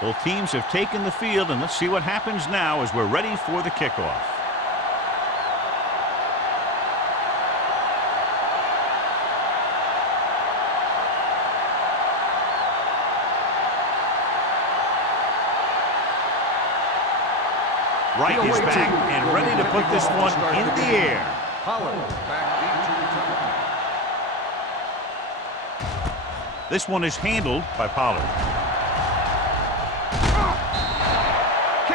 Both teams have taken the field, and let's see what happens now as we're ready for the kickoff. Wright is back and ready to put this one in the air. This one is handled by Pollard.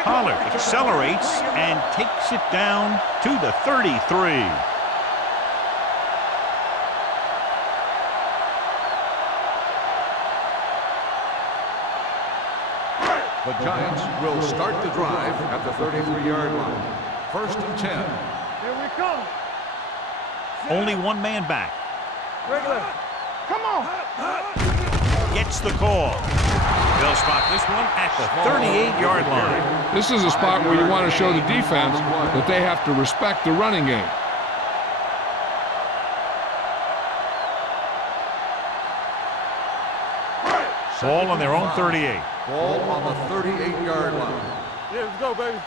Pollard accelerates and takes it down to the 33. The Giants will start the drive at the 33-yard line. 1st and 10. Here we come. Only one man back. Regular. Come on. Gets the call. They'll spot this one at the 38-yard line. This is a spot where you want to show the defense that they have to respect the running game. Ball on their own 38. Ball on the 38-yard line. Yeah, let's go, baby.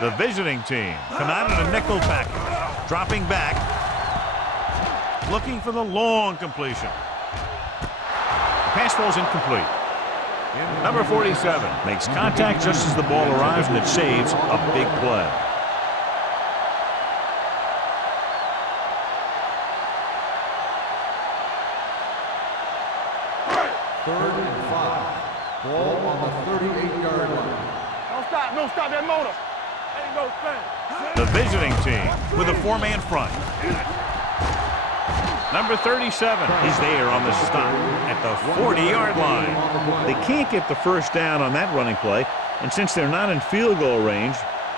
The visiting team come out in a nickel package. Dropping back. Looking for the long completion. The pass falls incomplete. Number 47 makes contact just as the ball arrives, and it saves a big play. Third and 5. Ball on the 38-yard line. Don't stop that motor. Ain't no thing. The visiting team with a four-man front. Number 37 is there on the stop at the 40-yard line. They can't get the first down on that running play, and since they're not in field goal range,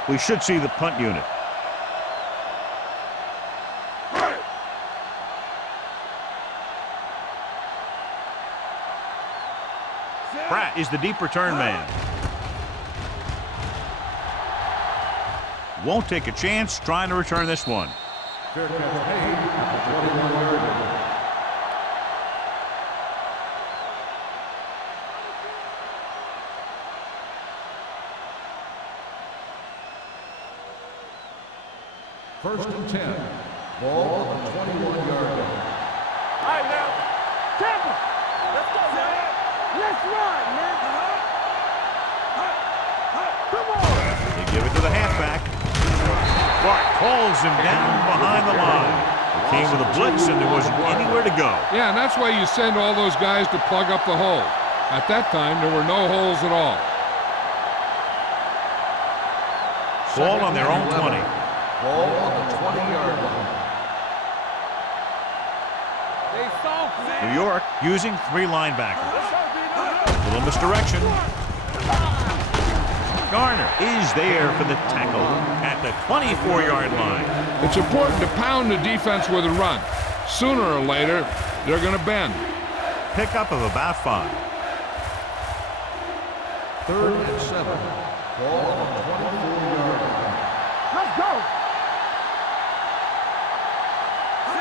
we should see the punt unit. Pratt is the deep return man. Won't take a chance trying to return this one. Fair catch made at the 21-yard line. First and 10. Ball on the 21-yard line. All right, now. Tampa. Let's go, man. Let's run, man. Come on. They give it to the halfback. Clark calls him down behind the line. It came with a blitz, and there wasn't anywhere to go. Yeah, and that's why you send all those guys to plug up the hole. At that time, there were no holes at all. Ball on their own 20. Ball on the 20-yard line. They soft, man. New York using 3 linebackers. Little misdirection. Garner is there for the tackle at the 24-yard line. It's important to pound the defense with a run. Sooner or later, they're going to bend. Pickup of about 5. 3rd and 7. Ball on the 24-yard line. Let's go.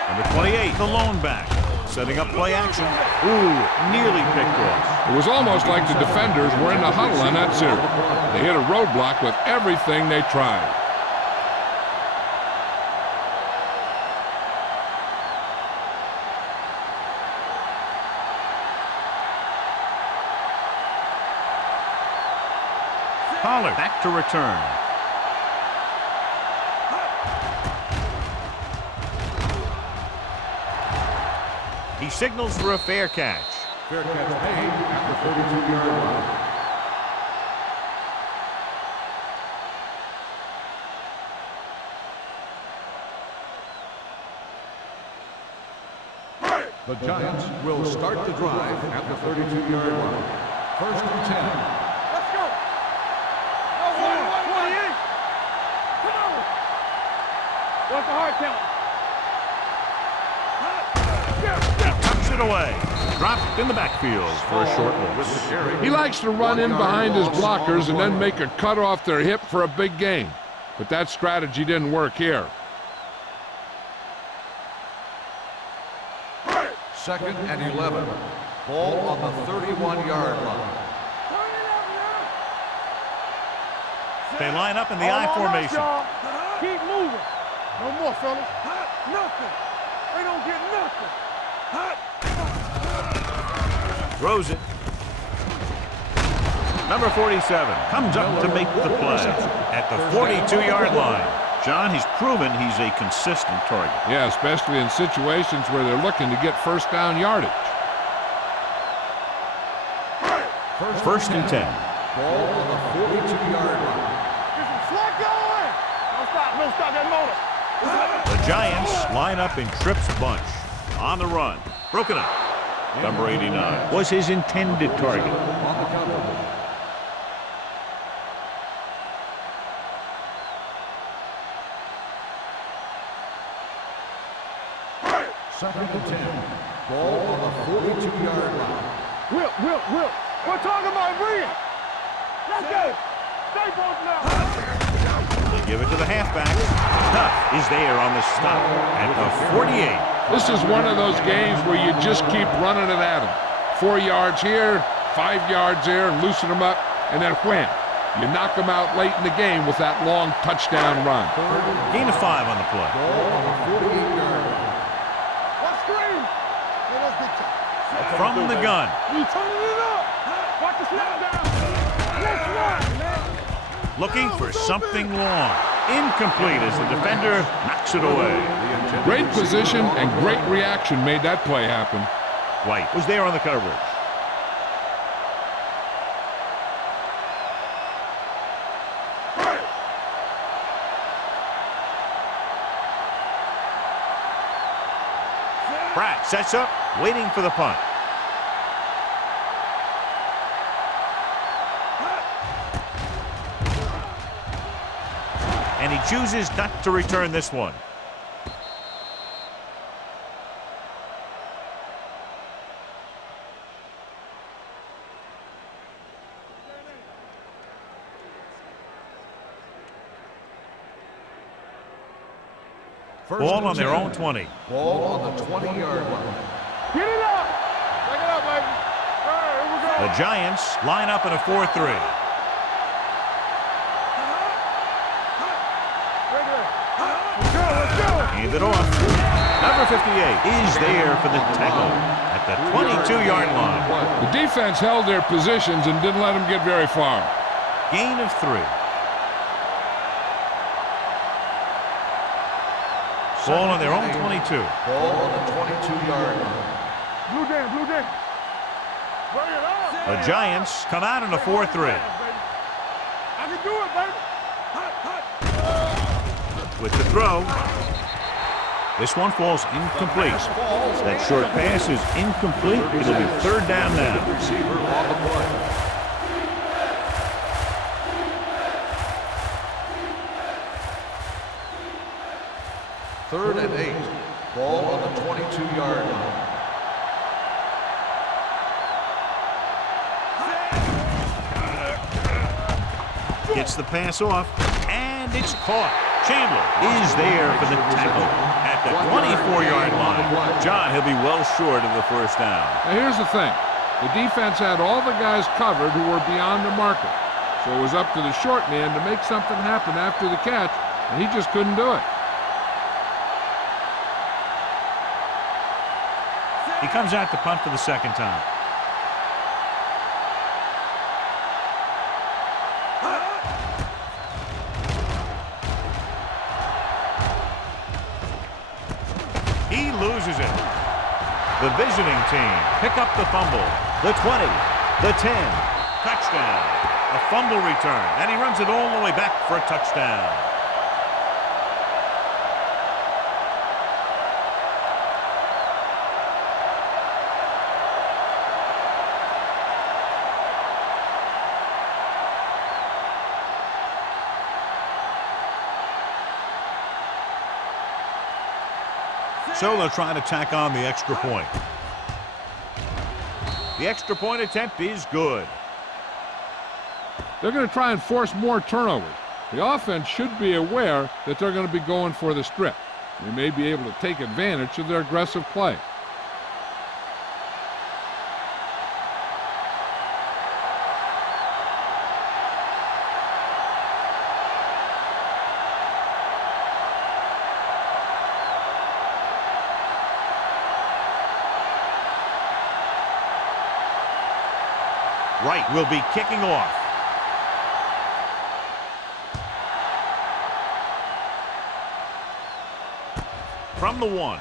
Number 28, the lone back. Setting up play action. Ooh, nearly picked off. It was almost like the defenders were in the huddle on that series. They hit a roadblock with everything they tried. Pollard back to return. He signals for a fair catch. Fair catch made at the 32-yard line. The Giants will start the drive at the 32-yard line. 1st and 10. Let's go. No, 28. Come on. What's the hard count? Tucks it away. Dropped in the backfield for a short loss. He likes to run in behind his blockers and then make a cut off their hip for a big gain. But that strategy didn't work here. 2nd and 11. Ball on the 31-yard line. They line up in the I formation. Keep moving. No more, fellas. Nothing. They don't get nothing. Throws it. Number 47 comes up to make the play at the 42-yard line. John, he's proven he's a consistent target. Yeah, especially in situations where they're looking to get first down yardage. First and 10. Ball on the 42-yard line. Get some slack going. Don't stop that motor. The Giants line up in Tripp's bunch. On the run. Broken up. Number 89 was his intended target. On the counter. Second and 10. Ball on the 42-yard line. Whip. We're talking about Rhea. Let's go. Stay both now. They give it to the halfback. Duff is there on the stop at the 48. This is one of those games where you just keep running it at them. 4 yards here, 5 yards there, and loosen them up, and then wham. You knock them out late in the game with that long touchdown run. Gain of 5 on the play. Ball on the 48-yard line. What screen? Yeah, that's big time. From the gun. You turning it up. Watch the snap down. Let's run, man. Looking for something long. Incomplete as the defender knocks it away. Great position and great reaction made that play happen. White was there on the coverage. Pratt sets up, waiting for the punt. And he chooses not to return this one. Ball on their own 20. Ball on the 20-yard line. Get it up. Take it up, baby. All right, here we go. The Giants line up in a 4-3. Right there. Let's go. Hand it off. Number 58 is there for the tackle at the 22-yard line. The defense held their positions and didn't let them get very far. Gain of 3. Ball on their own 22. Ball on the 22-yard line. Blue game. Bring it up. The Giants come out in a 4-3. I can do it, baby. With the throw. This one falls incomplete. That short pass is incomplete. It'll be third down now. Receiver on the play. Third and 8. Ball on the 22-yard line. Gets the pass off, and it's caught. Chandler is there for the tackle at the 24-yard line. John, he'll be well short of the first down. Now here's the thing. The defense had all the guys covered who were beyond the marker. So it was up to the short man to make something happen after the catch, and he just couldn't do it. He comes out to punt for the second time. He loses it. The visiting team pick up the fumble. The 20, the 10, touchdown. A fumble return, and he runs it all the way back for a touchdown. So they'll try to tack on the extra point. The extra point attempt is good. They're going to try and force more turnovers. The offense should be aware that they're going to be going for the strip. They may be able to take advantage of their aggressive play. right will be kicking off. From the 1.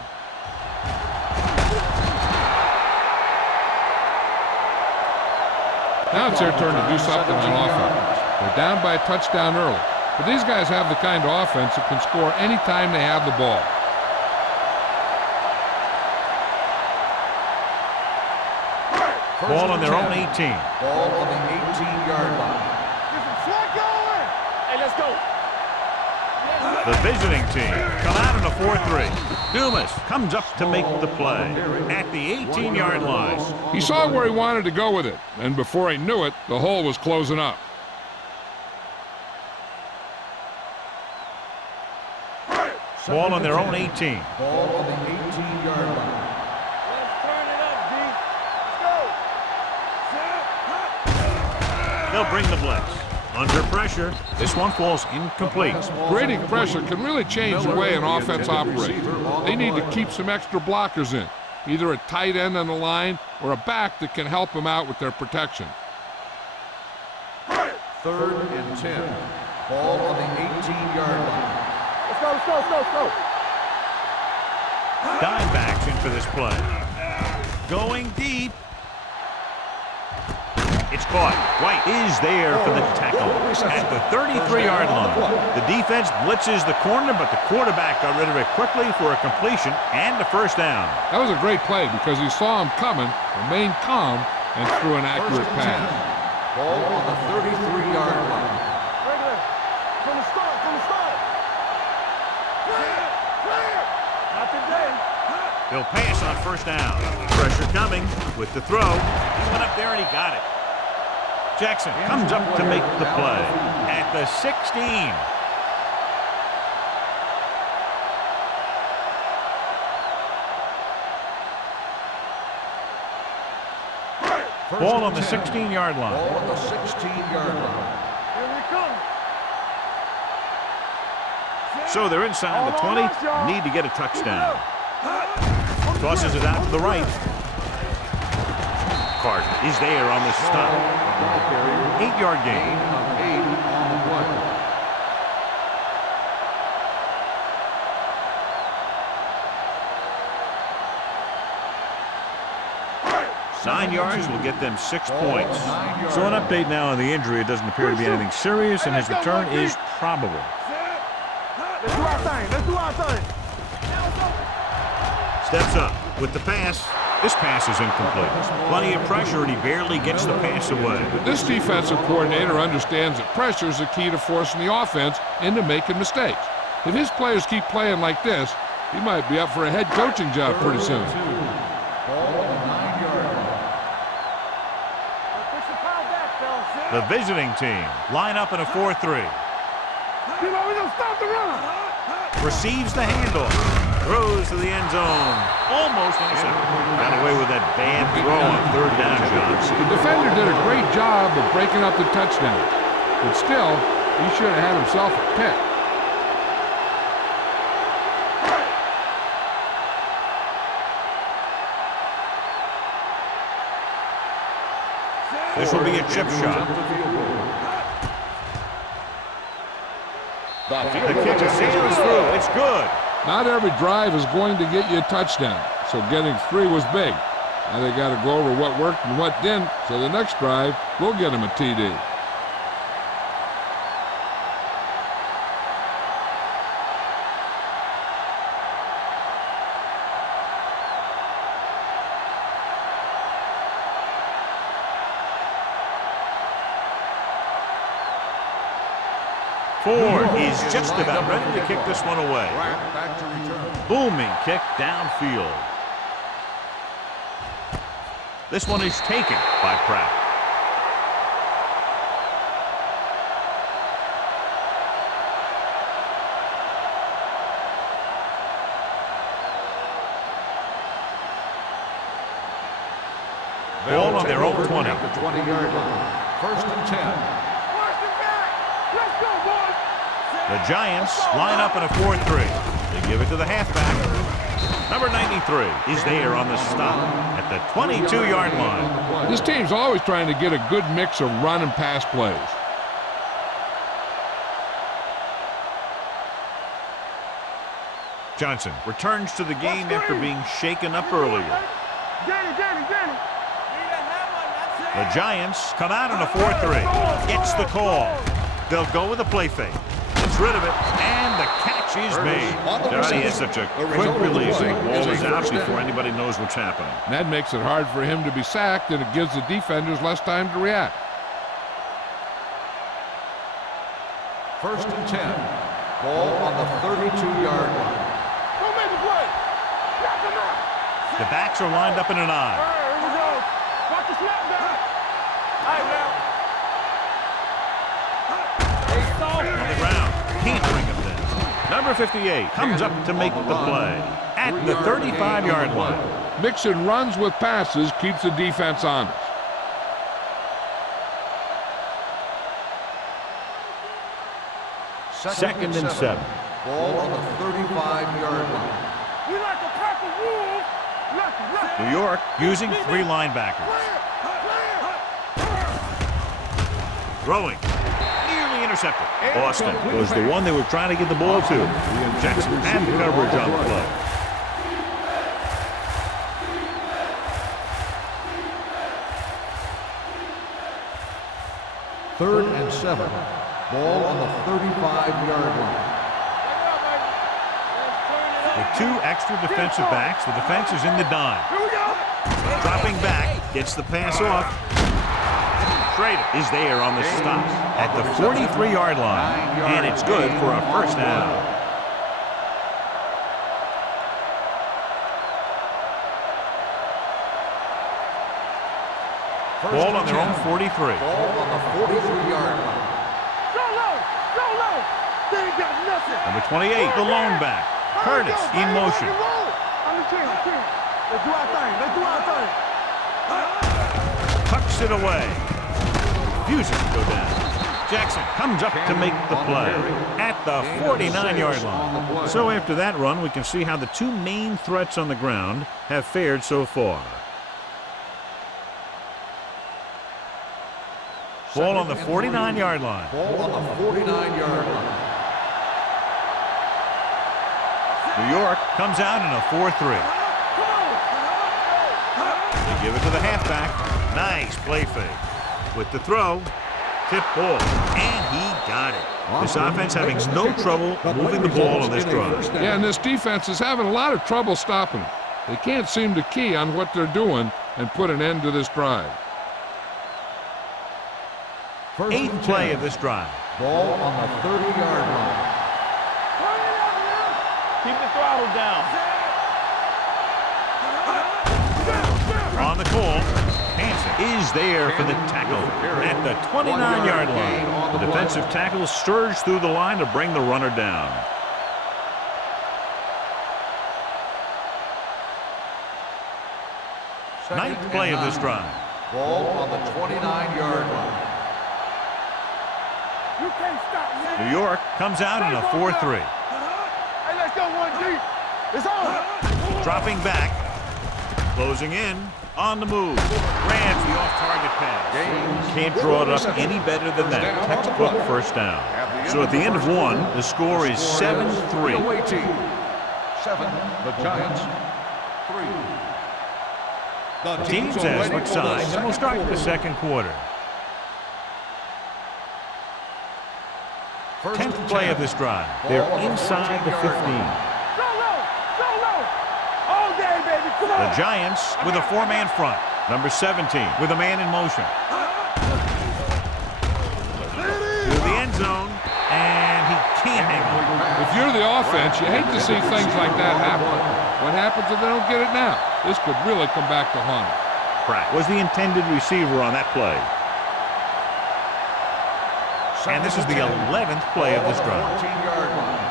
Now it's their turn to do something on offense. They're down by a touchdown early. But these guys have the kind of offense that can score anytime they have the ball. Ball on their own 18. Ball on the 18-yard line. Hey, let's go. The visiting team come out in a 4-3. Dumas comes up to make the play at the 18-yard line. He saw where he wanted to go with it, and before he knew it, the hole was closing up. Ball on their own 18. Ball on the 18-yard line. Let's turn it up, D. Let's go. They'll bring the blitz. Under pressure, this one falls incomplete. Creating pressure can really change the way an offense operates. They need to keep some extra blockers in, either a tight end on the line or a back that can help them out with their protection. 3rd and 10. Ball on the 18-yard line. Let's go, let's go, let's go, let's go. Dime backs in for this play. Going deep. It's caught. White is there for the tackle at the 33-yard line. The defense blitzes the corner, but the quarterback got rid of it quickly for a completion and a first down. That was a great play because he saw him coming, remained calm, and threw an accurate pass. Ball on the 33-yard line. Regular. From the start, from the start. Clear, clear. Not today. They'll pass on first down. Pressure coming with the throw. He went up there and he got it. Jackson comes up to make the play at the 16. Ball on the 16-yard line. Ball on the 16-yard line. Here we come. So they're inside the 20. Need to get a touchdown. Tosses it out to the right. Carter is there on the stop. 8-yard gain. Gain of 8 on the play. Nine yards will get them 6 points. So an update now on the injury. It doesn't appear to be anything serious, and his return is probable. Let's do our thing. Let's do our thing. Steps up with the pass. This pass is incomplete. Plenty of pressure, and he barely gets the pass away. This defensive coordinator understands that pressure is the key to forcing the offense into making mistakes. If his players keep playing like this, he might be up for a head coaching job pretty soon. Ball on the 9-yard line. Push the power back, fellas. The visiting team line up in a 4-3. You know, we don't stop the run. Receives the handoff. Throws to the end zone. Almost intercepted. Got away with that bad throw on 3rd down, John. The defender did a great job of breaking up the touchdown, but still, he should have had himself a pick. This will be a chip shot. The kicker sails through. It's good. Not every drive is going to get you a touchdown, so getting 3 was big. Now they got to go over what worked and what didn't, so the next drive will get him a TD. Ford is just about ready to kick this one away. Back to return. Booming kick downfield. This one is taken by Pratt. Ball on their own 20. At the 20-yard line. 1st and 10. Let's go, boys. The Giants line up in a 4-3. They give it to the halfback. Number 93 is there on the stop at the 22-yard line. This team's always trying to get a good mix of run and pass plays. Johnson returns to the game after being shaken up earlier. The Giants come out in a 4-3. Gets the call. They'll go with a play fake. Gets rid of it, and the catch is made. Johnny has such a quick release. The ball is out before anybody knows what's happening. And that makes it hard for him to be sacked, and it gives the defenders less time to react. 1st and 10. Ball on the 32-yard line. Don't make the play. Knock him out. The backs are lined up in an I. Here we go. Watch the snap down. All right, now. On the ground. Can't bring him down. Number 58 comes up to make the play at the 35-yard line. Mixing runs with passes keeps the defense honest. Second and 7. Ball on the 35-yard line. We like a pack of wolves. Lucky. New York using 3 linebackers. Throwing. Nearly intercepted. Austin was the one they were trying to get the ball to. Jackson had the coverage on the play. Third and 7. Ball on the 35-yard line. With 2 extra defensive backs, the defense is in the dime. Here we go. Dropping back, gets the pass off. Schrader is there on the stop at the 43-yard line, and it's good for a first down. Ball on their own 43. Ball on the 43-yard line. Go low. Go low. They ain't got nothing. Number 28, the lone back. Curtis in motion. On the team. Let's do our thing. Tucks it away. Refuses to go down. Jackson comes up to make the play at the 49-yard line. So after that run, we can see how the 2 main threats on the ground have fared so far. Ball on the 49-yard line. Ball on the 49-yard line. New York comes out in a 4-3. They give it to the halfback. Nice play fake. With the throw, tip ball, and he got it. This offense having no trouble moving the ball on this drive. Yeah, and this defense is having a lot of trouble stopping them. They can't seem to key on what they're doing and put an end to this drive. 8th play of this drive. Ball on the 30-yard line. Keep the throttle down. On the call, Hansen is there for the tackle at the 29-yard line. The defensive tackle surged through the line to bring the runner down. Ninth play of this drive. Ball on the 29-yard line. You can't stop me. New York comes out in a 4-3. Hey, let's go 1 deep. It's on. Dropping back, closing in, on the move. Grabs the off-target pass. Can't draw it up any better than that. Textbook first down. So at the end of 1, the score is 7-3. Away team. 7. The Giants. 3. The Teams as switch sides, and we'll start the second quarter. 10th play of this drive. They're inside the 15. Go low. All day, baby. Come on. The Giants with a 4-man front. Number 17 with a man in motion. To the end zone, and he can't hang on. If you're the offense, you hate to see things like that happen. What happens if they don't get it now? This could really come back to haunt them. Pratt was the intended receiver on that play. And this is the 11th play of this drive. 14-yard line.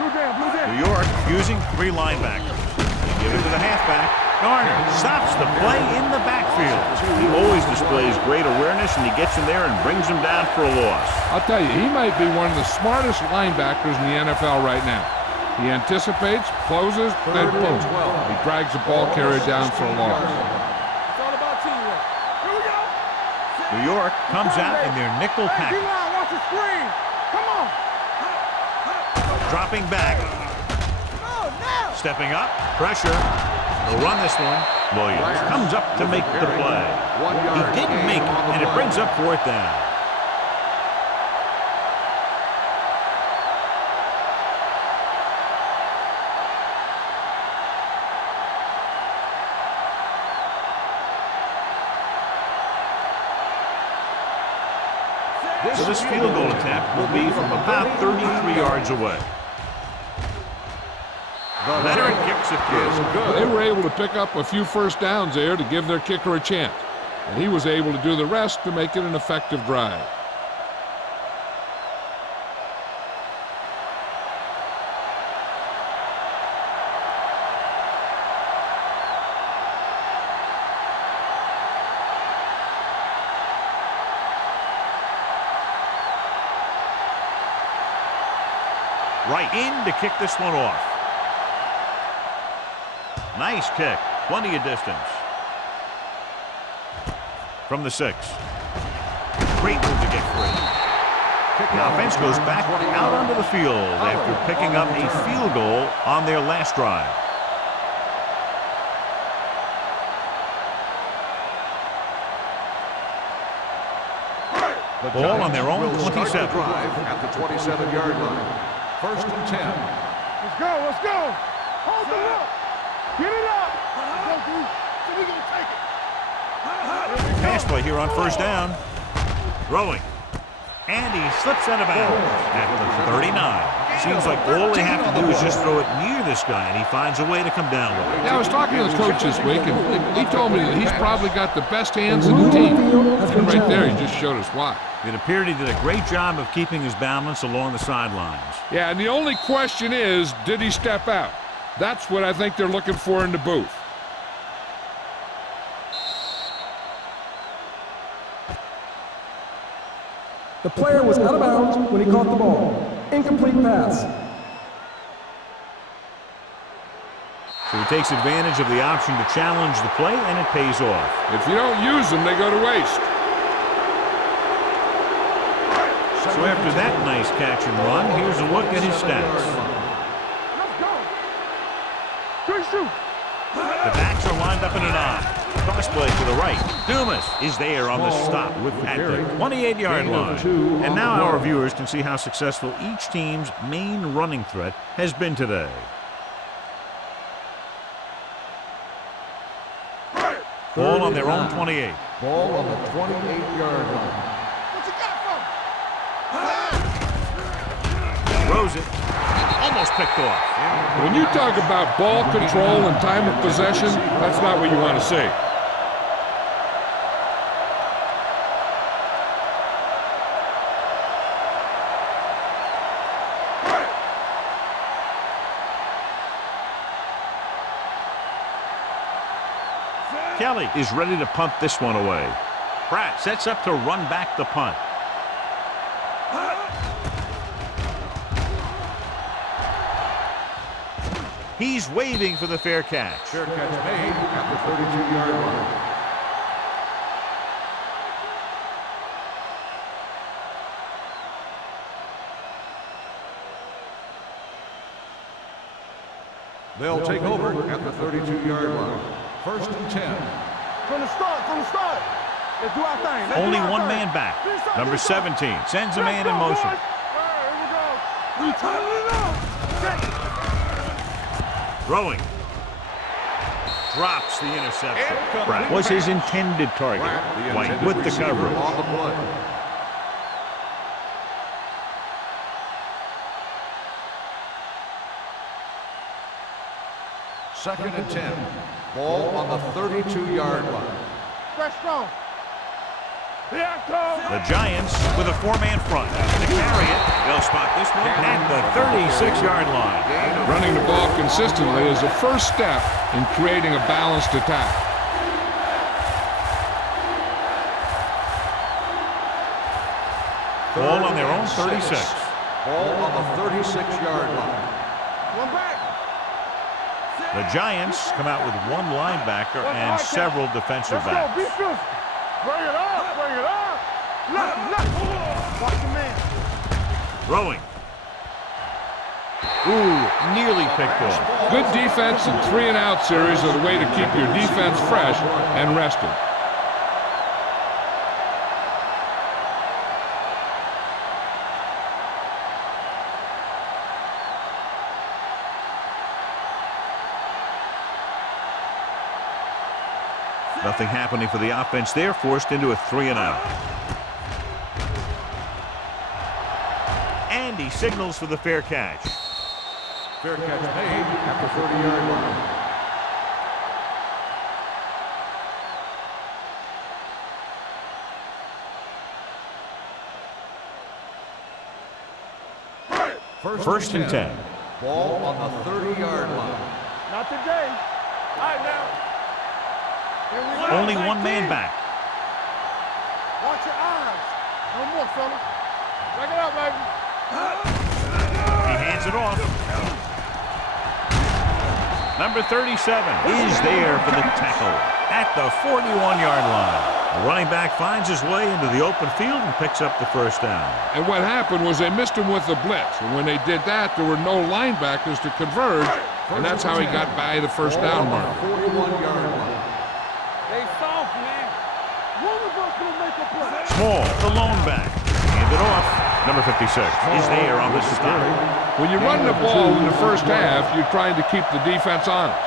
Blue down. New York using 3 linebackers. They give it to the halfback. Garner stops the play in the backfield. He always displays great awareness, and he gets in there and brings him down for a loss. I'll tell you, he might be one of the smartest linebackers in the NFL right now. He anticipates, closes, then boom. He drags the ball carrier down for a loss. It's all about teamwork. Here we go. New York comes out in their nickel Hey, package. D-line, watch the screen. Come on. Dropping back. Stepping up. Pressure. They'll run this one. Williams comes up to make the play. He didn't make it, and it brings up fourth down. So this field goal attempt will be from about 33 yards away. The veteran kicks it through. They were able to pick up a few first downs there to give their kicker a chance. And he was able to do the rest to make it an effective drive. Right in to kick this one off. Nice kick. Plenty of distance. From the 6. Great move to get free. The offense goes back out onto the field after picking up a field goal on their last drive. Ball on their own 27. Drive at the 27-yard line. First and 10. Let's go. Let's go. Hold the look. Get it up. So we're going to take it. Pass play here on first down. Throwing. And he slips out of bounds at the 39. Seems like all they have to do is just throw it near this guy, and he finds a way to come down with it. Yeah, I was talking to the coach this week, and he told me that he's probably got the best hands in the team. And right there, he just showed us why. It appeared he did a great job of keeping his balance along the sidelines. Yeah, and the only question is, did he step out? That's what I think they're looking for in the booth. The player was out of bounds when he caught the ball. Incomplete pass. So he takes advantage of the option to challenge the play, and it pays off. If you don't use them, they go to waste. So after that nice catch and run, here's a look at his stats. Let's go. Good shoot. The backs are lined up in an I. Cross play to the right. Dumas is there on the stop at the 28-yard line. And now our viewers can see how successful each team's main running threat has been today. Ball on their own 28. Ball on the 28-yard line. What you got for me? Throws it. Almost picked off. When you talk about ball control and time of possession, that's not what you want to see. Kelly is ready to punt this one away. Pratt sets up to run back the punt. He's waving for the fair catch. Fair catch made at the 32-yard line. They'll take over at the 32-yard line. First and 10. From the start. Let's do our thing. Only one man back. Number 17 sends a man in motion. Here we go. We turn it up. Throwing. Drops the interception. Pratt was his intended target. White with the coverage. On the play. Second and 10. Ball on the 32-yard line. Fresh strong. Here I come. The Giants with a four-man front. To carry it, they'll spot this one at the 36-yard line. Running the ball consistently is the first step in creating a balanced attack. Ball on their own 36. Ball on the 36-yard line. One back. The Giants come out with one linebacker and several defensive Let's go. Be backs. physical. Bring it up. Bring it up. Left. Watch the man. Throwing. Ooh, nearly picked off. Good defense and 3-and-out series are the way to keep your defense fresh and rested. Nothing happening for the offense there, forced into a 3-and-out. And he signals for the fair catch. Fair catch made at the 30-yard line. First and 10. Ball on the 30-yard line. Not today. All right, now. Here we go. Only one man back. Watch your eyes. No more, fellas. Check it out, baby. He hands it off. Number 37 is there for the tackle at the 41-yard line. The running back finds his way into the open field and picks up the first down. And what happened was they missed him with the blitz. And when they did that, there were no linebackers to converge. And that's how he got by the first down mark. 41-yard line. They soft, man. One of us will make a play. Small, the lone back. Hand it off. Number 56 is there on the stop. When you run the ball in the first half, you're trying to keep the defense honest.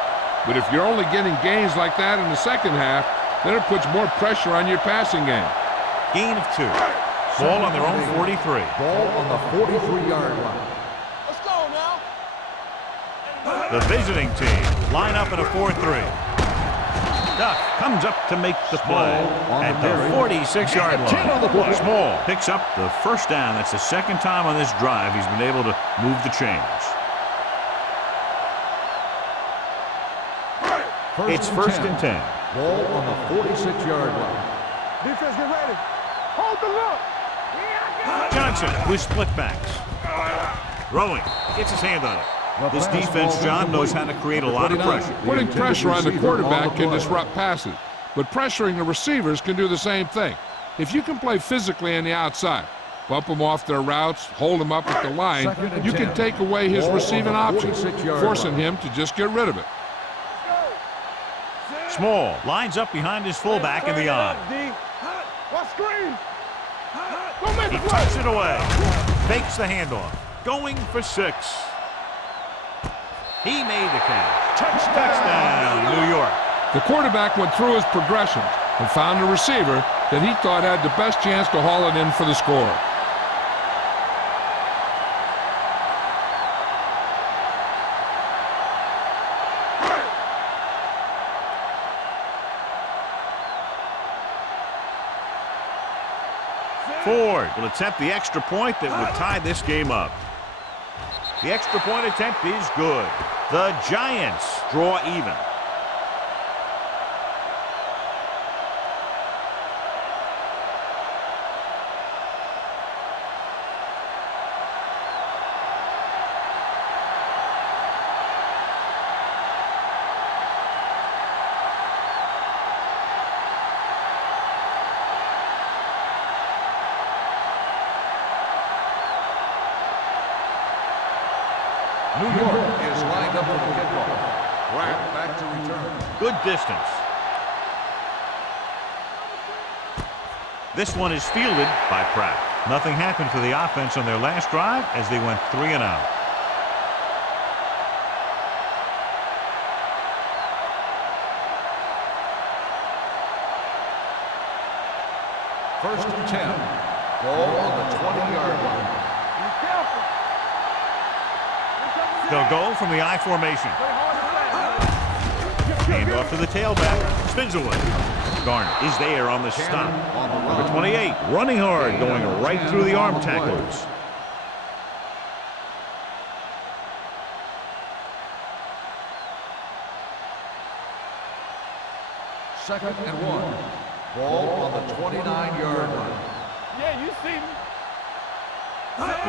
But if you're only getting gains like that in the second half, then it puts more pressure on your passing game. Gain of 2. Ball on their own 43. Ball on the 43-yard line. Let's go now. The visiting team line up in a 4-3. Duck comes up to make the play at the 46-yard line. Small picks up the first down. That's the second time on this drive he's been able to move the chains. It's first and 10. Ball on the 46-yard line. Defense, get ready. Hold the look. Johnson with split backs. Throwing. Gets his hand on it. This defense, John, knows how to create a lot of pressure. Putting pressure on the quarterback can disrupt passes, but pressuring the receivers can do the same thing. If you can play physically on the outside, bump them off their routes, hold them up at the line, you can take away his receiving options, forcing him to just get rid of it. Small lines up behind his fullback in the odd. What screen? He tucks it away. Fakes the handoff. Going for 6. He made the catch. Touchdown, New York. The quarterback went through his progressions and found a receiver that he thought had the best chance to haul it in for the score. Ford will attempt the extra point that would tie this game up. The extra point attempt is good. The Giants draw even. New York is lined up for the kickoff. Pratt back to return. Good distance. This one is fielded by Pratt. Nothing happened for the offense on their last drive as they went 3-and-out. First and 10. Ball on the 20-yard line. Be careful. They'll go from the I formation. Hand off to the tailback. Spins away. Garner is there on the stop. Number 28, running hard, going right through the arm tacklers. Second and 1. Ball on the 29-yard line. Yeah, you see me.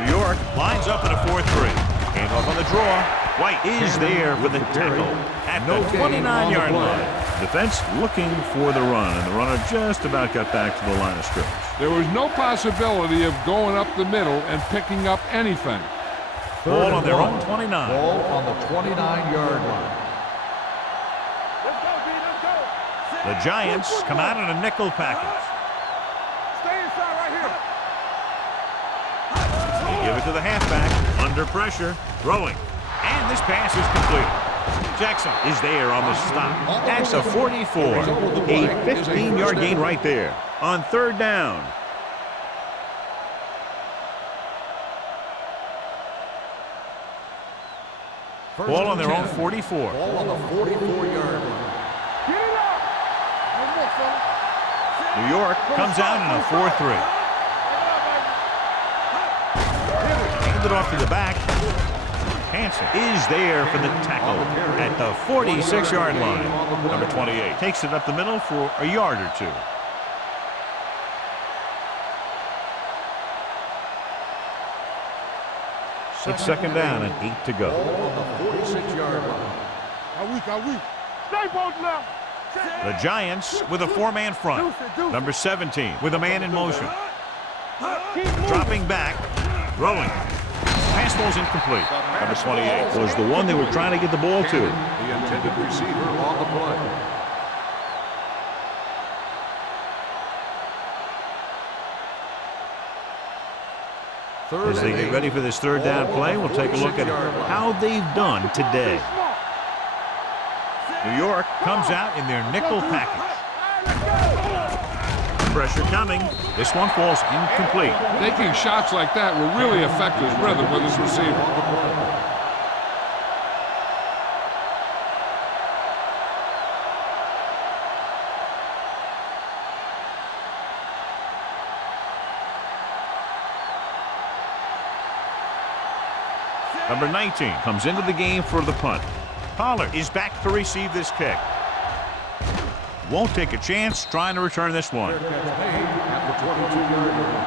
New York lines up in a 4-3. Hand off on the draw. White is there for the tackle at the 29-yard line. Defense looking for the run, and the runner just about got back to the line of scrimmage. There was no possibility of going up the middle and picking up anything. Ball on their own 29. Ball on the 29-yard line. Let's go, B. Let's go. The Giants come out in a nickel package. Stay inside right here. They give it to the halfback. Under pressure. Throwing. And this pass is complete. Jackson is there on the stop. That's a 44. A 15-yard gain right there on third down. Ball on their own 44. Ball on the 44-yard line. Get it up. No more, fella. New York comes out in a 4-3. Hand it off to the back. Hansen is there for the tackle at the 46-yard line. Number 28 takes it up the middle for a yard or two. It's second down and 8 to go. Ball on the 46-yard line. How weak. Stay both left. The Giants with a four-man front. Number 17 with a man in motion. Keep moving. Dropping back. Throwing. Pass ball's incomplete. Number 28 was the one they were trying to get the ball to. The intended receiver on the play. As they get ready for this third down play, we'll take a look at how they've done today. New York comes out in their nickel package. Pressure coming. This one falls incomplete. Taking shots like that will really affect his rhythm with his receiver. Number 19 comes into the game for the punt. Pollard is back to receive this kick. Won't take a chance trying to return this one. Fair catch made at the 22-yard line.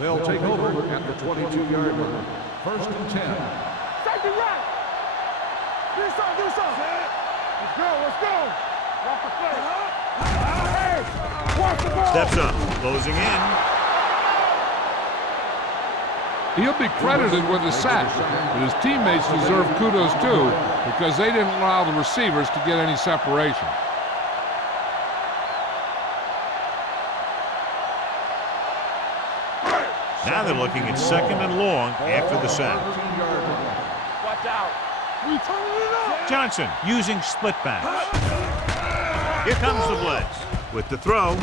They'll take over at the 22-yard line. First and 10. Take it right. Do something. Let's go. Walk the play. Hey, watch the ball. Steps up, closing in. He'll be credited with a sack, but his teammates deserve kudos too because they didn't allow the receivers to get any separation. Now they're looking at second and long after the sack. Watch out. We turning it up. Johnson using split backs. Here comes the blitz with the throw.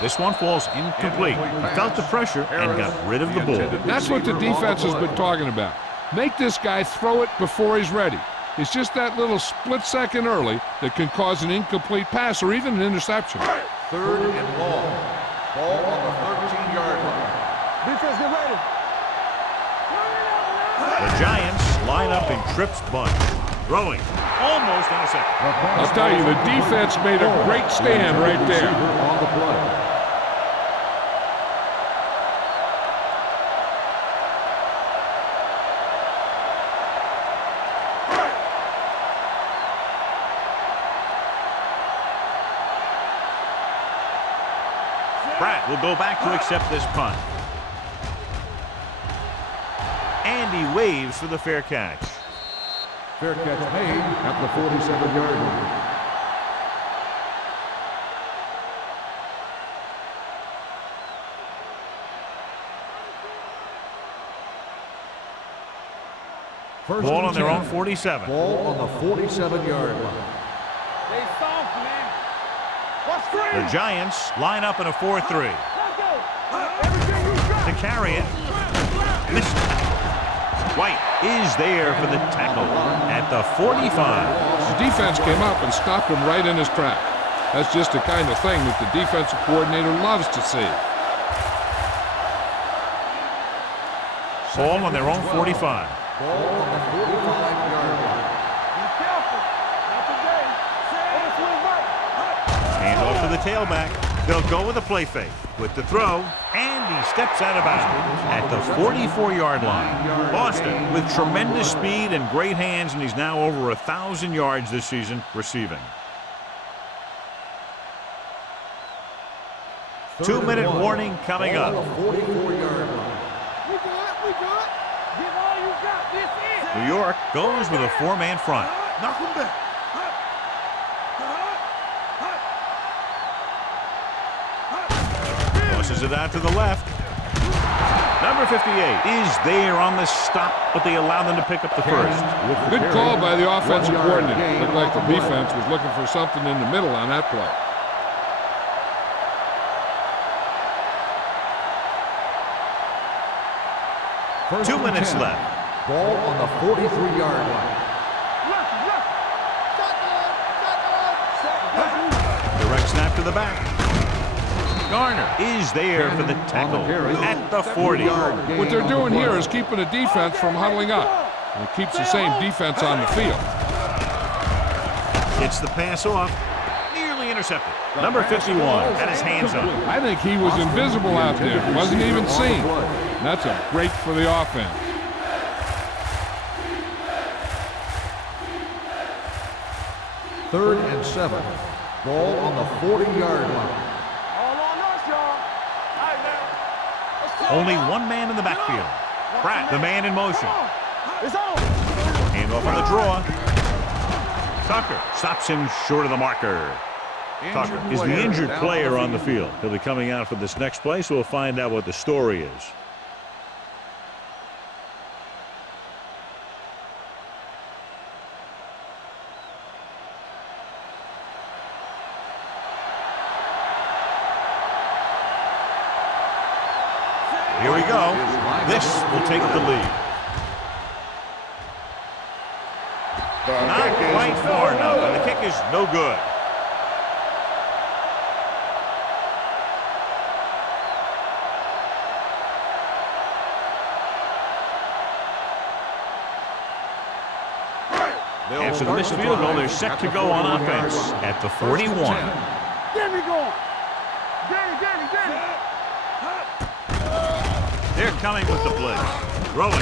This one falls incomplete. He felt the pressure and got rid of the ball. That's what the defense has been talking about. Make this guy throw it before he's ready. It's just that little split second early that can cause an incomplete pass or even an interception. Third and long. Ball on the 13-yard line. Defense, get ready. The Giants line up in trips bunch. Throwing. Almost intercepted. I'll tell you, the defense made a great stand right there. On the play. Pratt will go back to accept this punt. And he waves for the fair catch. Fair catch made at the 47-yard line. Ball on their own 47. Ball on the 47-yard line. They soft, man. What's screen? The Giants line up in a 4-3. Everything you got. To carry it. Missed it. White is there for the tackle at the 45. The defense came up and stopped him right in his track. That's just the kind of thing that the defensive coordinator loves to see. Ball on their own 45. Ball on the 45-yard line. Be careful. Not today. the tailback. They'll go with a play fake with the throw, and he steps out of bounds at the 44-yard line. Boston with tremendous speed and great hands, and he's now over 1,000 yards this season receiving. 2-minute warning coming up. 44-yard line. We good, we good. Give all you got. This is. New York goes with a 4-man front. Knock him back. Tosses it out to the left. Number 58 is there on the stop, but they allow them to pick up the first. Good call by the offensive coordinator. Looked like the defense was looking for something in the middle on that play. First 2 and minutes 10. left. Ball on the 43-yard line. Direct snap to the back. Garner is there for the tackle at the 40. What they're doing here is keeping the defense from huddling up. And it keeps the same defense on the field. Gets the pass off. Nearly intercepted. Number 51 had his hands on it. I think he was invisible out there. Wasn't even seen. And that's a break for the offense. Third and 7. Ball on the 40-yard line. All on us, y'all. All right, man. Let's go. Only one man in the backfield. Pratt, the man in motion. It's on. Hand off on the draw. Tucker stops him short of the marker. Tucker is the injured player on the field. He'll be coming out for this next play, so we'll find out what the story is. Here we go. This will take the lead. Not quite far enough, and the kick is no good. After the missed field goal, they're set to go on offense at the 41. Get me going. Get it. They're coming with the blitz. Throwing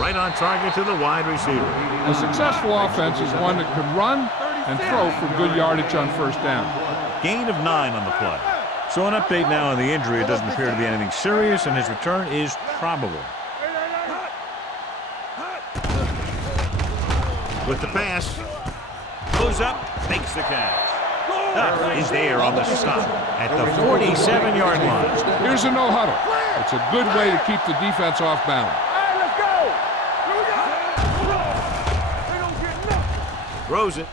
right on target to the wide receiver. A successful offense is one that can run and throw for good yardage on first down. Gain of 9 on the play. So an update now on the injury. It doesn't appear to be anything serious, and his return is probable. With the pass. Goes up, makes the catch. Duff is there on the stop at the 47-yard line. Here's a no huddle. It's a good way to keep the defense off balance. All right, let's go. Here we go. They don't get nothing. Throws it.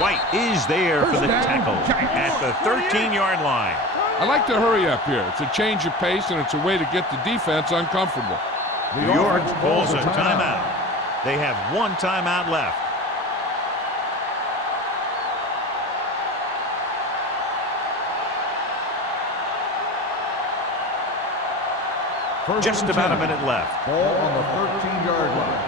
White is there for the tackle at the 13-yard line. I like to hurry up here. It's a change of pace, and it's a way to get the defense uncomfortable. New York calls a timeout. They have one timeout left. Just about a minute left. Ball on the 13-yard line.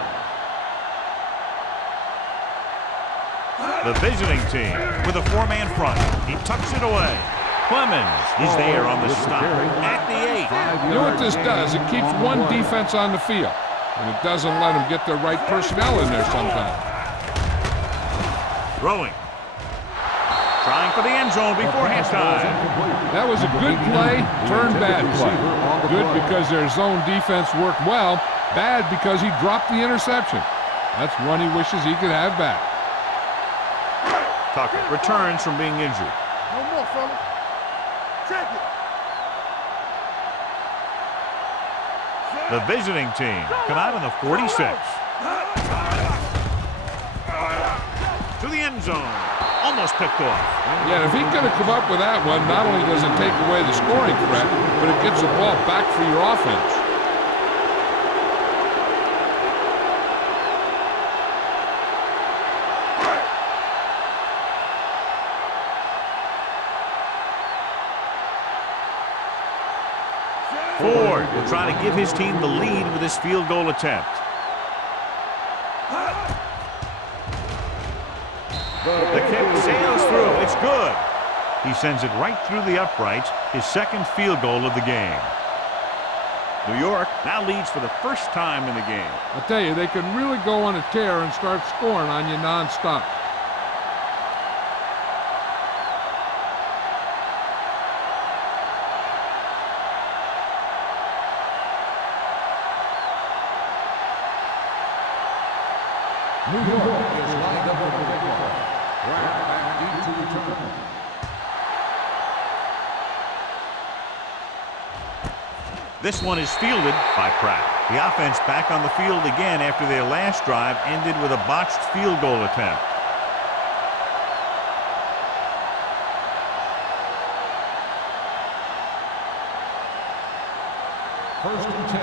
The visiting team with a 4-man front. He tucks it away. Clemens is there on the stop at the 8. You know what this does? It keeps one defense on the field, and it doesn't let them get the right personnel in there sometimes. Throwing. Trying for the end zone before halftime. That was a good play, turned bad play. Good because their zone defense worked well, bad because he dropped the interception. That's one he wishes he could have back. Tucker returns from being injured. No more, fellas. Check it. The visiting team come out on the 46. To the end zone. Almost picked off. Yeah, if he could have come up with that one, not only does it take away the scoring threat, but it gets the ball back for your offense. Ford will try to give his team the lead with this field goal attempt. The kick sails through. It's good. He sends it right through the uprights, his second field goal of the game. New York now leads for the first time in the game. I tell you, they can really go on a tear and start scoring on you nonstop. New York is lined up for the kickoff. Right back deep to return. This one is fielded by Pratt. The offense back on the field again after their last drive ended with a botched field goal attempt. First and 10.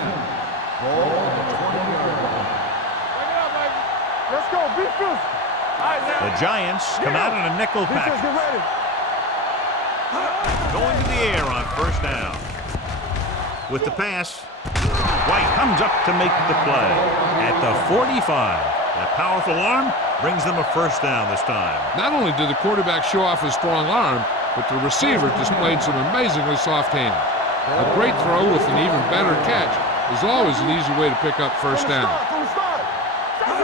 Ball on the 20-yard line. Let's go, be physical. The Giants come out in a nickel Defense, package. get ready. Going to the air on first down. With the pass, White comes up to make the play at the 45. That powerful arm brings them a first down this time. Not only did the quarterback show off his strong arm, but the receiver displayed some amazingly soft hands. A great throw with an even better catch is always an easy way to pick up first down.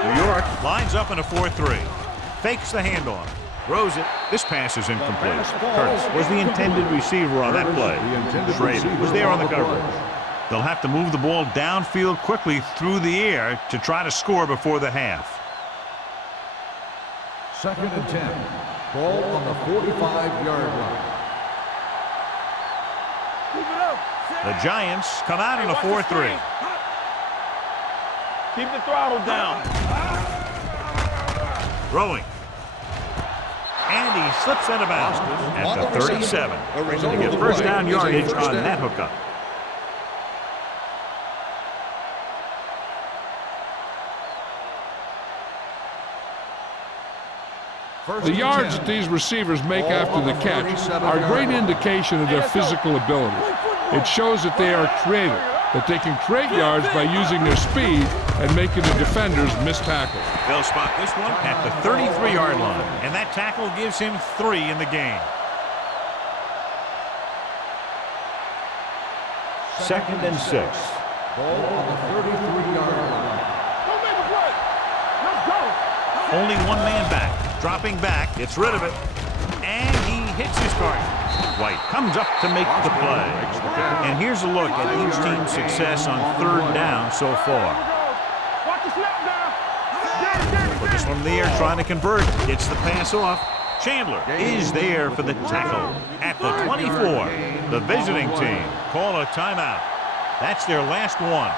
New York lines up in a 4-3. Fakes the handoff. Throws it. This pass is incomplete. Curtis was the intended receiver on that play. Schrader was there on the coverage. They'll have to move the ball downfield quickly through the air to try to score before the half. Second and 10. Ball on the 45-yard line. The Giants come out in a 4-3. Keep the throttle down. Throwing. And he slips out of bounds at the 37. To get first down yardage on that hookup. The yards that these receivers make after the catch are a great indication of their physical ability. It shows that they are creative, that they can create yards by using their speed and making the defenders miss tackles. They'll spot this one at the 33-yard line, and that tackle gives him 3 in the game. Second and 6. Ball on the 33-yard line. Don't make a play. Let's go. Only one man back. Dropping back, gets rid of it, and he hits his target. White comes up to make the play. And here's a look at each team's success on third down so far. Watch the snap now. Put this one in the air, trying to convert. Gets the pass off. Chandler is there for the tackle at the 24. The visiting team call a timeout. That's their last one.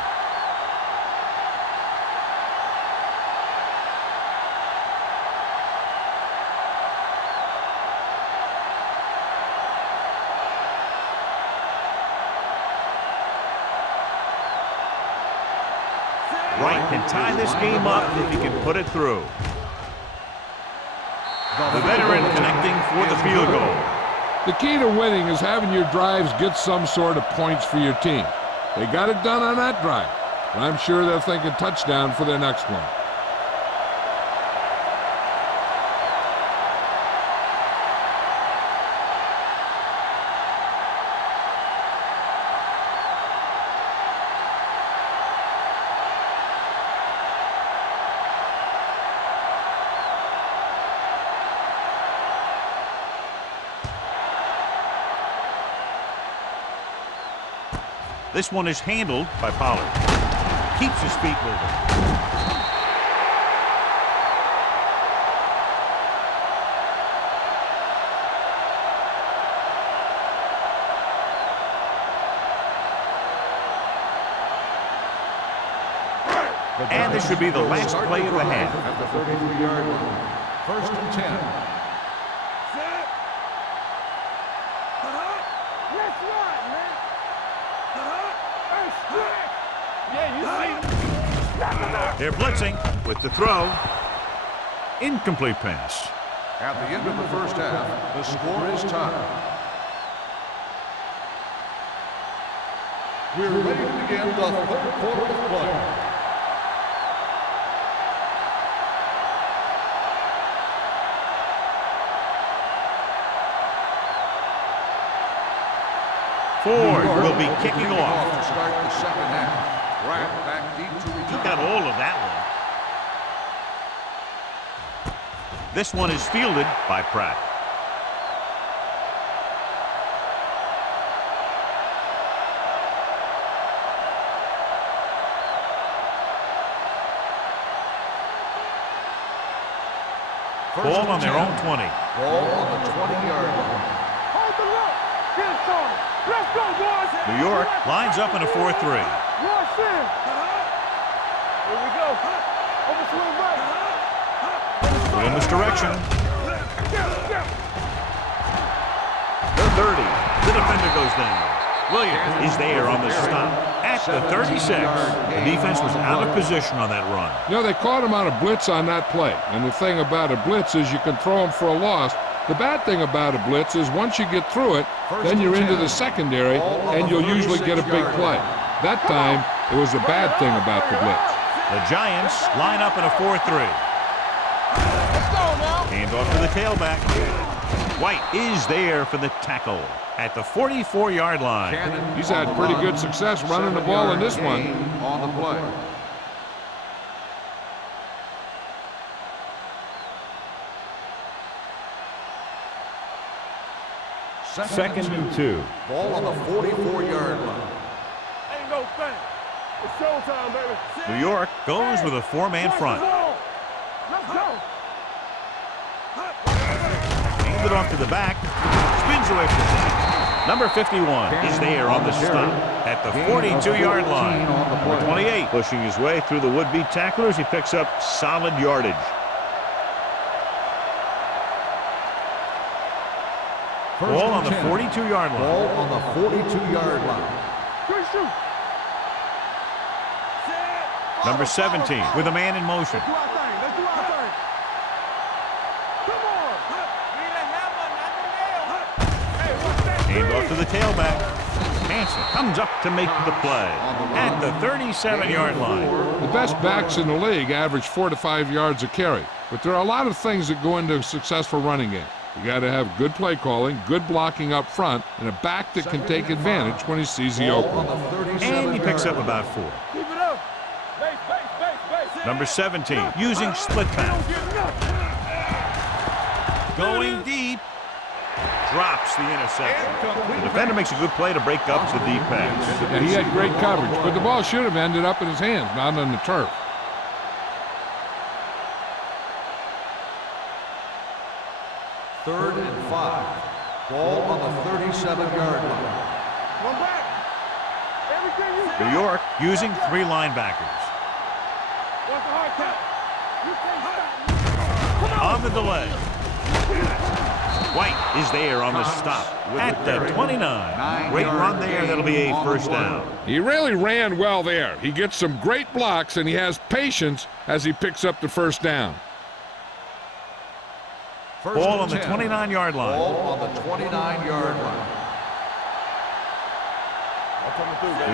Wright can tie this game up if he can put it through. The veteran connecting for the field goal. The key to winning is having your drives get some sort of points for your team. They got it done on that drive, and I'm sure they'll think a touchdown for their next one. This one is handled by Pollard. Keeps his feet moving. And this should be the last play of the half. At the 33-yard line. First and 10. Let's run, man. They're blitzing with the throw. Incomplete pass. At the end of the first half, the score is tied. We're ready to begin the third quarter of play. Ford will be kicking off. To start the second half. Pratt back deep to He return. got all of that one. This one is fielded by Pratt. Ball on their own 20. Ball on the 20-yard line. Hold the look. Get it started. Let's go, boys. New York lines up in a 4-3. Rush in. Here we go. Over swing right. Put in this direction. The 30. The defender goes down. Williams is there on the stop. At the 36. The defense was out of position on that run. You know, they caught him on a blitz on that play. And the thing about a blitz is you can throw him for a loss. The bad thing about a blitz is once you get through it, then you're into the secondary, and you'll usually get a big play. That time, it was a bad thing about the blitz. The Giants line up in a 4-3. Hand off to the tailback. White is there for the tackle at the 44-yard line. He's had pretty good success running the ball in this one. On the play. Second and 2. Ball on the 44-yard line. Ain't no thing. It's showtime, baby. New York goes with a 4-man front. Let's go. Hand it off to the back. Spins away from the sack. Number 51 is there on the stop at the 42-yard line. Number 28 pushing his way through the would-be tacklers. He picks up solid yardage. Ball on the 42-yard line. Ball on the 42-yard line. Good shoot. Number 17 with a man in motion. Do our thing. Let's do our thing. Come on. Hand off to the tailback. Hanson comes up to make the play at the 37-yard line. The best backs in the league average 4 to 5 yards a carry. But there are a lot of things that go into a successful running game. You got to have good play calling, good blocking up front, and a back that can take advantage when he sees the opening. And he picks up about 4. Keep it up. Base. Number 17 using split pass. Going deep. Drops the interception. The defender makes a good play to break up the deep pass. And he had great coverage, but the ball should have ended up in his hands, not on the turf. Third and 5. Ball on the 37-yard line. One back. Everything you got. New York using 3 linebackers. What's the hard count? You can't stop. Come on. On the delay. White is there on the stop at the 29. Great run there. That'll be a first down. He really ran well there. He gets some great blocks, and he has patience as he picks up the first down. Ball on the 29-yard line. Ball on the 29-yard line.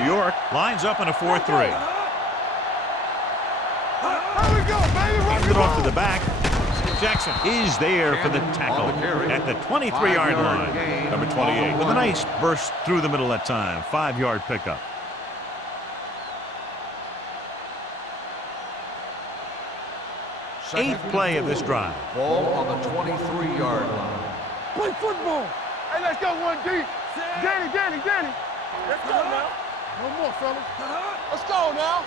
New York lines up in a 4-3. Here we go, baby. Hands it off to the back. Jackson is there for the tackle at the 23-yard line. Number 28 with a nice burst through the middle that time. 5-yard pickup. Eighth play of this drive. Ball on the 23-yard line. Play football. Hey, let's go one deep. Danny. Let's go now. No more, fellas. Let's go now.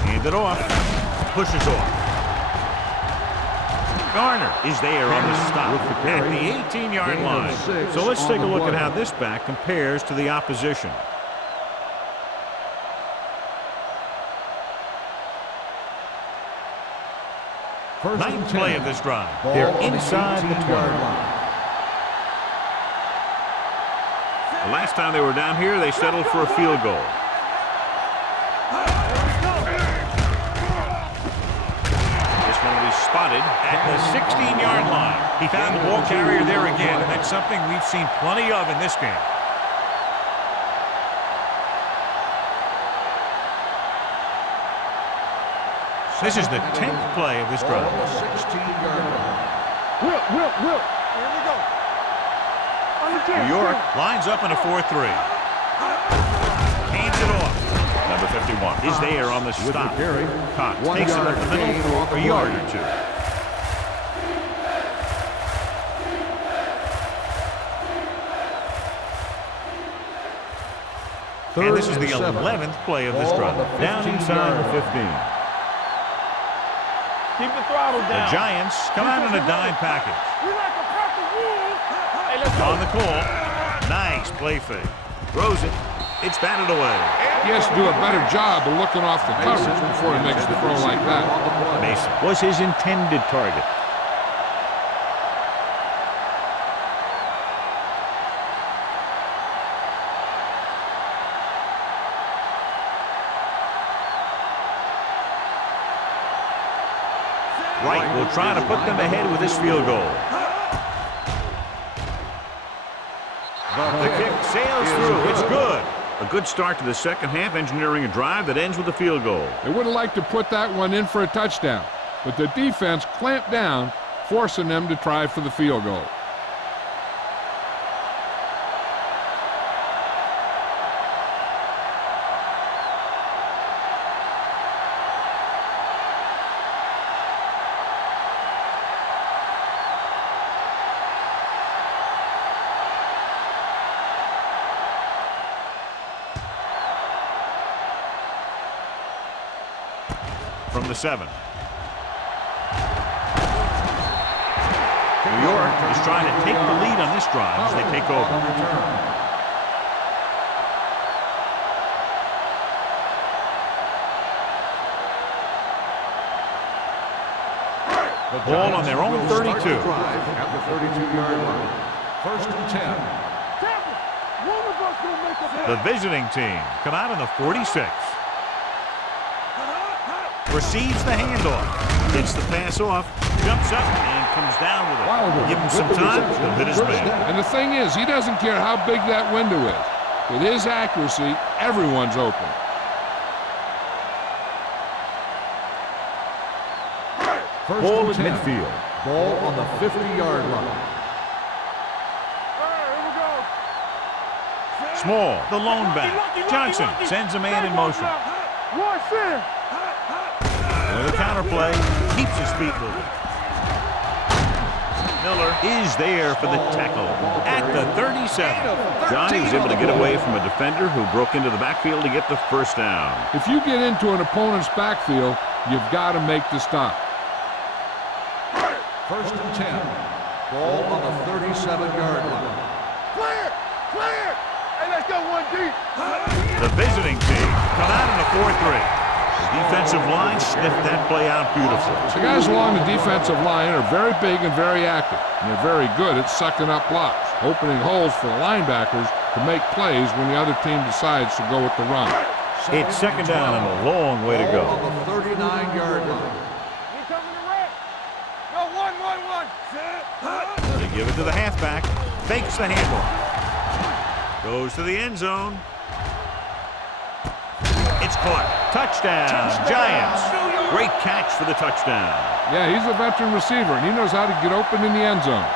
Hand it off. Pushes off. Garner is there on the stop at the 18-yard line. So let's take a look at how this back compares to the opposition. Ninth play of this drive. They're inside the 20. The last time they were down here, they settled for a field goal. This one will be spotted at the 16-yard line. He found the ball carrier there again, and that's something we've seen plenty of in this game. This is the 10th play of this drive. 16-yard line. Whip. Here we go. New York lines up in a 4-3. Hands it off. Number 51 is there on the stop. Cox takes it up the middle for a yard or two. And this is the 11th play of this drive. Down inside the 15. Keep the throttle down. The Giants come out in a dime package. We like a pack of wolves. Hey, let's go. On the call. Nice play fake. Throws it. It's batted away. He has to do a better job of looking off the coverage before he makes the throw like that. Mason was his intended target. Wright will try to put them ahead with this field goal. The kick sails through. It's good. A good start to the second half, engineering a drive that ends with a field goal. They would have liked to put that one in for a touchdown, but the defense clamped down, forcing them to try for the field goal. From the 7. New York is trying to take the lead on this drive as they take over. The ball on their own 32. At the 32-yard line. First and 10. One of us will make a The visiting team come out in the 46. Receives the handoff, gets the pass off, jumps up, and comes down with it. Give him some time, he'll hit his man. And the thing is, he doesn't care how big that window is. With his accuracy, everyone's open. Ball at midfield. Ball on the 50-yard line. Small, the lone back. Johnson sends a man in motion. Watch in. With a counterplay, keeps his feet moving. Miller is there for the tackle at the 37. Johnny was able to get away from a defender who broke into the backfield to get the first down. If you get into an opponent's backfield, you've got to make the stop. First and 10. Ball on the 37-yard line. Clear. Clear. Hey, let's go one deep. The visiting team come out in a 4-3. The defensive line sniffed that play out beautifully. The guys along the defensive line are very big and very active, and they're very good at sucking up blocks, opening holes for the linebackers to make plays when the other team decides to go with the run. It's second down and a long way to go. Ball on the 39-yard line. We coming to wreck. No, one. They give it to the halfback, fakes the handoff, goes to the end zone. It's caught. Touchdown, Giants. Great catch for the touchdown. Yeah, he's a veteran receiver, and he knows how to get open in the end zone.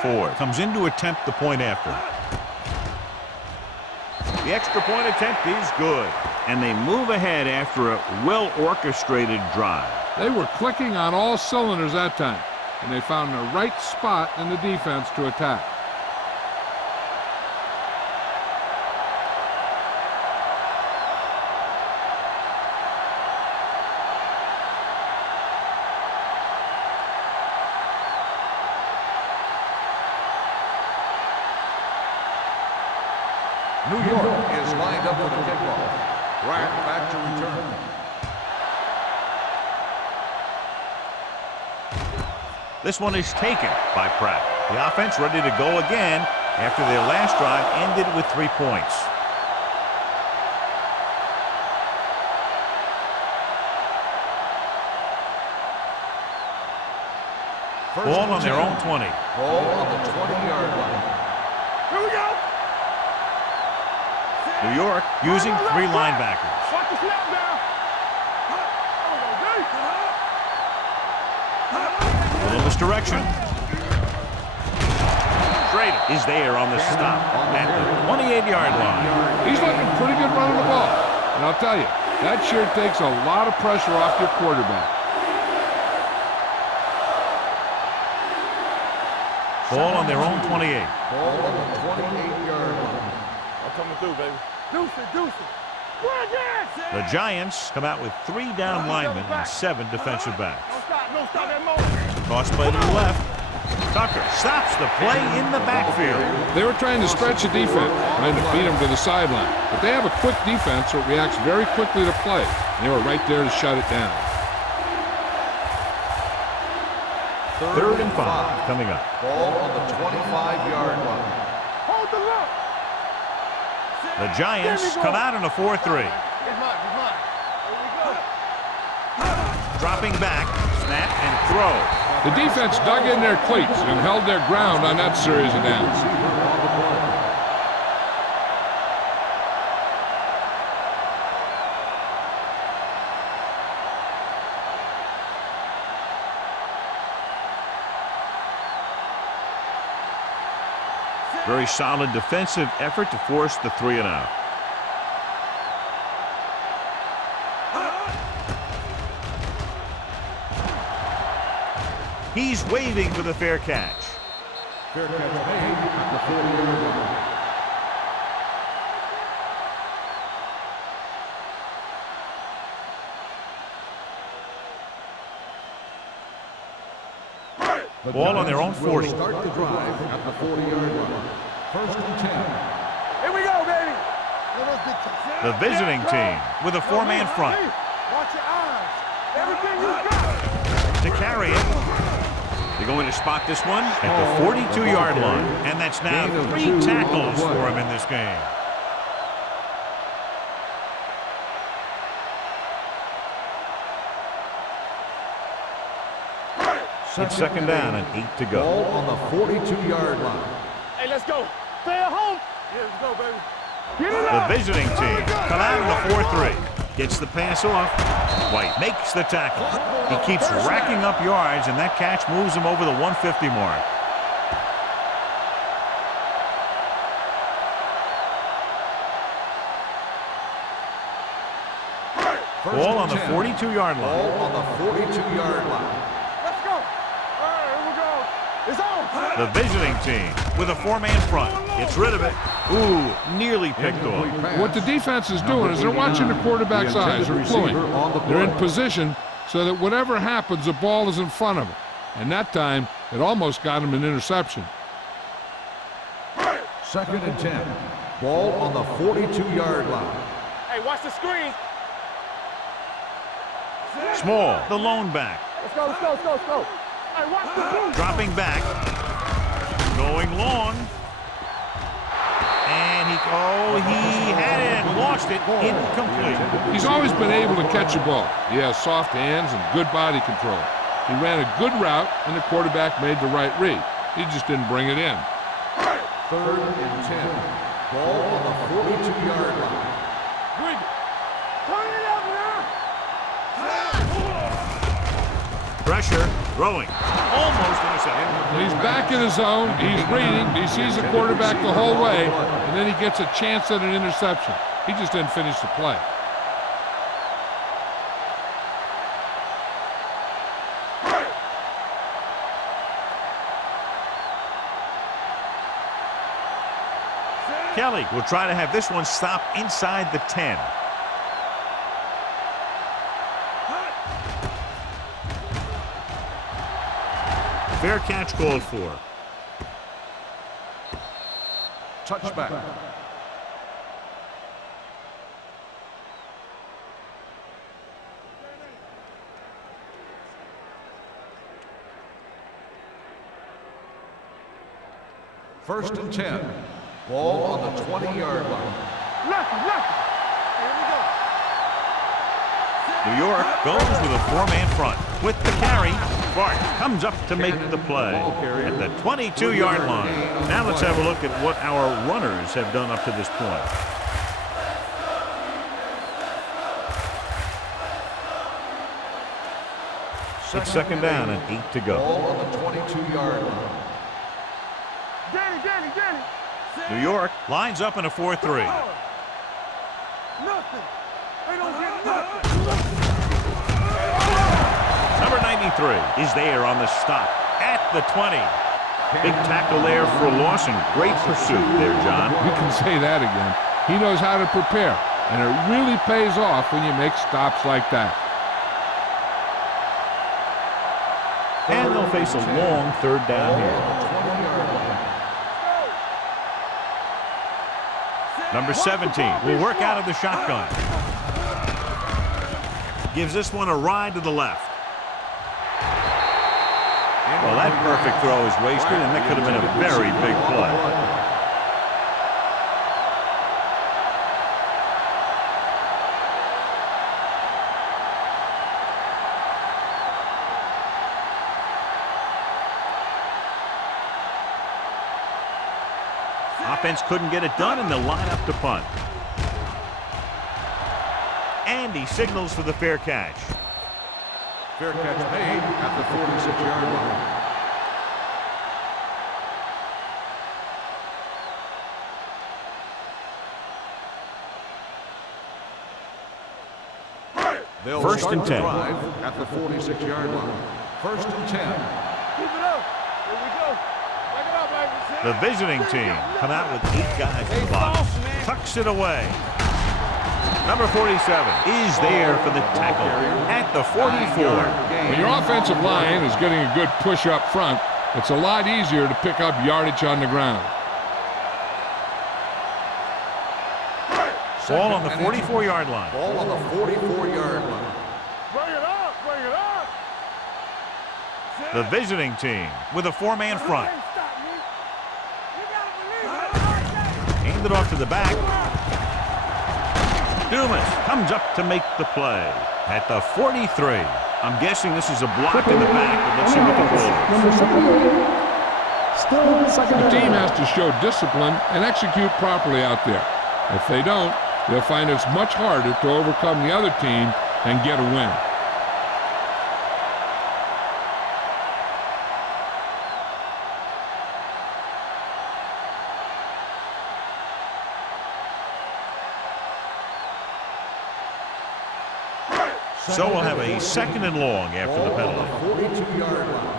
Ford comes in to attempt the point after. The extra point attempt is good, and they move ahead after a well-orchestrated drive. They were clicking on all cylinders that time, and they found the right spot in the defense to attack. New York is lined up for the kickoff. Pratt back to return. This one is taken by Pratt. The offense ready to go again after their last drive ended with 3 points. Ball on their own 20. Ball on the 20-yard line. Here we go. New York using 3 linebackers. Watch the snap down. A little misdirection. Schrader is there on the stop at the 28-yard line. He's looking pretty good running the ball. And I'll tell you, that sure takes a lot of pressure off your quarterback. Ball on their own 28. Ball on the 28-yard line. I'm coming through, baby. Deuce it, deuce it. The Giants come out with 3 down linemen and 7 defensive backs. No stop that moment. Toss play to the left. Tucker stops the play in the backfield. They were trying to stretch the defense, trying to beat them to the sideline. But they have a quick defense that reacts very quickly to play. And they were right there to shut it down. 3rd and 5 coming up. Ball on the 25-yard line. Hold the look. The Giants come out in a 4-3. He's mine. He's mine. Here we go. Dropping back, snap and throw. The defense dug in their cleats and held their ground on that series of downs. Very solid defensive effort to force the 3 and out. He's waving for the fair catch. Fair catch made at the 40-yard line. Ball on their own 40. Start the drive at the 40-yard line. 1st and 10. Here we go, baby. The visiting team with a 4-man front. Watch your eyes. Everything you got. To carry it. They're going to spot this one at the 42-yard line. And that's now 3 tackles for him in this game. It's 2nd down and 8 to go. Ball on the 42-yard line. Hey, let's go. Stay at home. Yeah, let's go, baby. Get it The up. visiting team come out in the 4-3. Gets the pass off. White makes the tackle. He keeps racking up yards, and that catch moves him over the 150 mark. Ball on the 42-yard line. Ball on the 42-yard line. Let's go. All right, here we go. It's on. The visiting team with a 4-man front. Gets rid of it. Ooh, nearly picked off. What the defense is doing is they're watching the quarterback's eyes. They're pulling. They're in position so that whatever happens, the ball is in front of them. And that time, it almost got him an interception. 2nd and 10. Ball on the 42-yard line. Hey, watch the screen. Small, the lone back. Let's go, let's go, let's go, let's go. Hey, watch the screen. Dropping back. Going long. And he had it and lost it. Incomplete. He's always been able to catch a ball. He has soft hands and good body control. He ran a good route, and the quarterback made the right read. He just didn't bring it in. 3rd and 10. Ball on the 42-yard line. Turn it up now. Pressure, throwing. Almost intercepted. He's back in his zone. He's reading. He sees the quarterback the whole way, and then he gets a chance at an interception. He just didn't finish the play. Kelly will try to have this one stop inside the 10. Fair catch called for. Touchback. First and 10. Ball on the 20-yard line. Lucky. Here we go. New York goes with a 4-man front. With the carry, Bart comes up to make the play at the 22-yard line. Now let's have a look at what our runners have done up to this point. It's second down and 8 to go. Ball on the 22-yard line. Danny. New York lines up in a 4-3. Nothing. They don't get nothing. Number 93 is there on the stop at the 20. Big tackle there for a loss and great pursuit there, John. You can say that again. He knows how to prepare, and it really pays off when you make stops like that. And they'll face a long third down here. Number 17 will work out of the shotgun. Gives this one a ride to the left. Well, that perfect throw is wasted, and that could have been a very big play. Offense couldn't get it done, and they'll line up to punt. And he signals for the fair catch. Fair catch made at the 46-yard line. They'll First start and the 10. drive at the 46-yard line. First and 10. Keep it up. Here we go. Back it up, baby. The visiting team come out with 8 guys in the box. Tucks it away. Number 47 is there for the tackle at the 44. When your offensive line is getting a good push up front, it's a lot easier to pick up yardage on the ground. Ball on the 44-yard line. Ball on the 44-yard line. Bring it up. Bring it up. The visiting team with a 4-man front. Can't stop me. You gotta believe it. Hand it off to the back. Dumas comes up to make the play at the 43. I'm guessing this is a block in the back, but let's see what the call is. Number 78. Still second The down. team has to show discipline and execute properly out there. If they don't, they'll find it's much harder to overcome the other team and get a win. So we'll have a second and long after the Ball on penalty. the 42-yard line.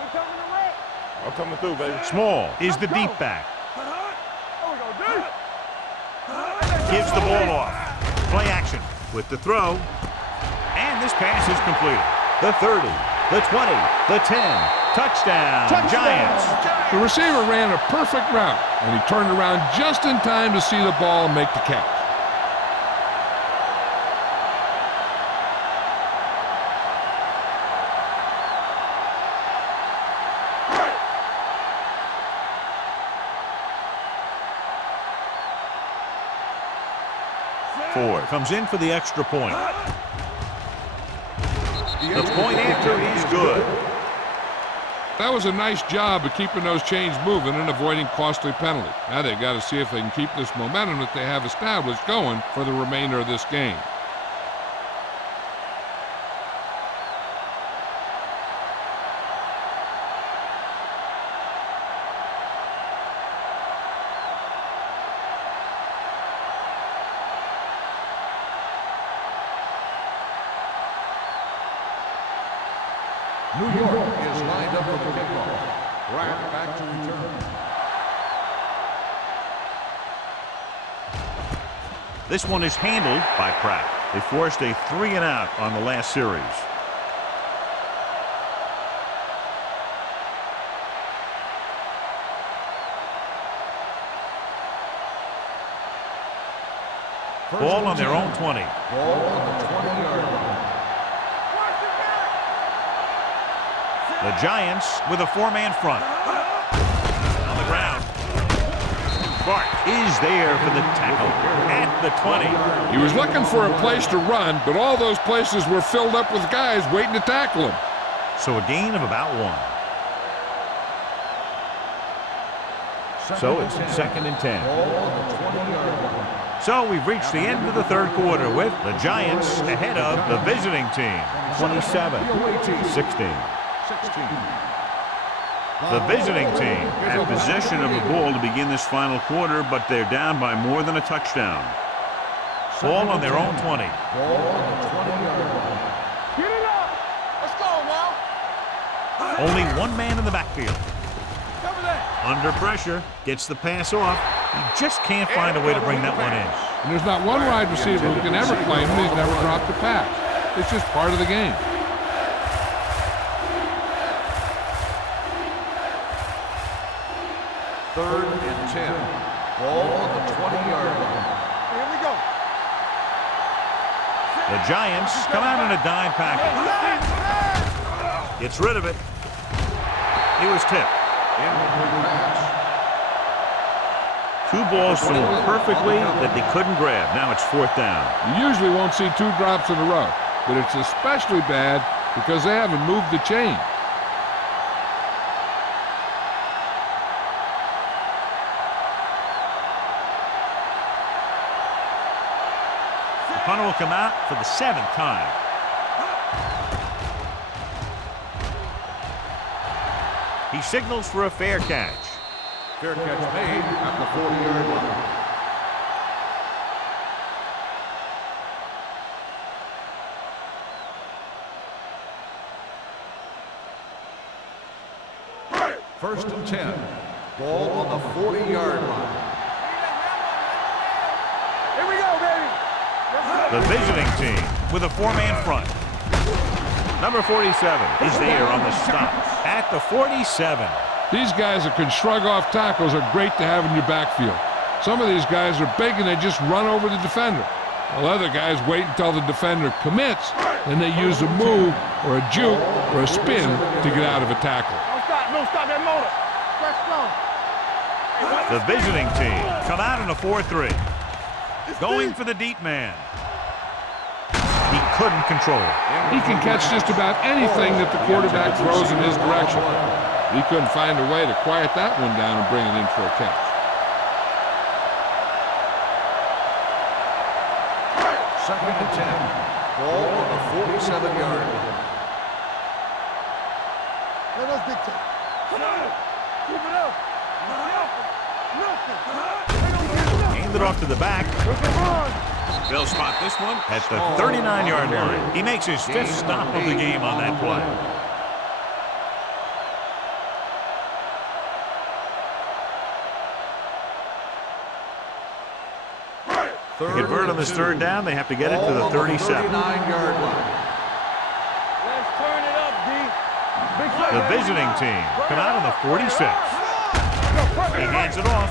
We coming to wreck. I'm coming through, baby. Small is the deep back. Oh, we go deep. Gives the ball off. Play action with the throw. And this pass is completed. The 30, the 20, the 10. Touchdown, Giants. The receiver ran a perfect route, and he turned around just in time to see the ball and make the catch. Ford comes in for the extra point. The point after is good. That was a nice job of keeping those chains moving and avoiding costly penalties. Now they've got to see if they can keep this momentum that they have established going for the remainder of this game. New York is lined up for the kickoff. Pratt back to return. This one is handled by Pratt. They forced a 3-and-out on the last series. Ball on their own 20. Ball on the 20-yard line. The Giants with a 4-man front. On the ground. Bart is there for the tackle at the 20. He was looking for a place to run, but all those places were filled up with guys waiting to tackle him. So a gain of about 1. So it's second and 10. Ball on the 20-yard line. So we've reached the end of the third quarter with the Giants ahead of the visiting team, 27-16. The visiting team had possession of the ball to begin this final quarter, but they're down by more than a touchdown. Ball on their own 20. Ball on the 20-yard line. Get it up! Let's go now! Only one man in the backfield. Cover that! Under pressure, gets the pass off. He just can't find a way to bring that one in. And there's not one wide receiver who can ever claim he's never dropped a pass. It's just part of the game. Third and 10. Ball on the 20-yard line. Here we go. The Giants come out in a dime package. Gets rid of it. He was tipped. Incomplete pass. Two balls threw perfectly that they couldn't grab. Now it's fourth down. You usually won't see two drops in a row, but it's especially bad because they haven't moved the chain. The punter will come out for the 7th time. He signals for a fair catch. Fair catch made at the 40-yard line. First and 10. Ball on the 40-yard line. Here we go, baby. The visiting team with a 4-man front. Number 47 is there on the stop at the 47. These guys that can shrug off tackles are great to have in your backfield. Some of these guys are big and they just run over the defender. While other guys wait until the defender commits, then they use a move or a juke or a spin to get out of a tackle. Don't stop that motor. Let's go. The visiting team come out in a 4-3. Going for the deep man. He couldn't control it. He can catch just about anything that the quarterback throws in his direction. He couldn't find a way to quiet that one down and bring it in for a catch. Second and 10. Ball on the 47-yard line. Let us dictate. Keep it up. Hand it off to the back. They'll spot this one at the 39-yard line. He makes his 5th stop of the game on that play. To convert on this third down, they have to get it to the 37. 39-yard line. Let's turn it up, D. The visiting team come out on the 46. He hands it off.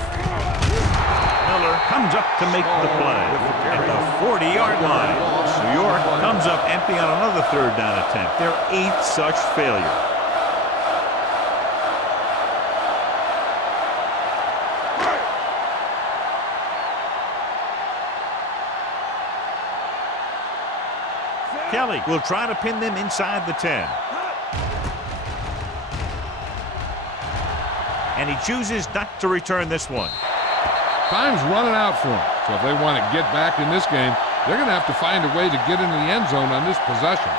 Miller comes up to make the play at the 40-yard line. New York comes up empty on another third down attempt. Their 8th such failure. Kelly will try to pin them inside the 10. And he chooses not to return this one. Time's running out for them. So if they want to get back in this game, they're going to have to find a way to get into the end zone on this possession.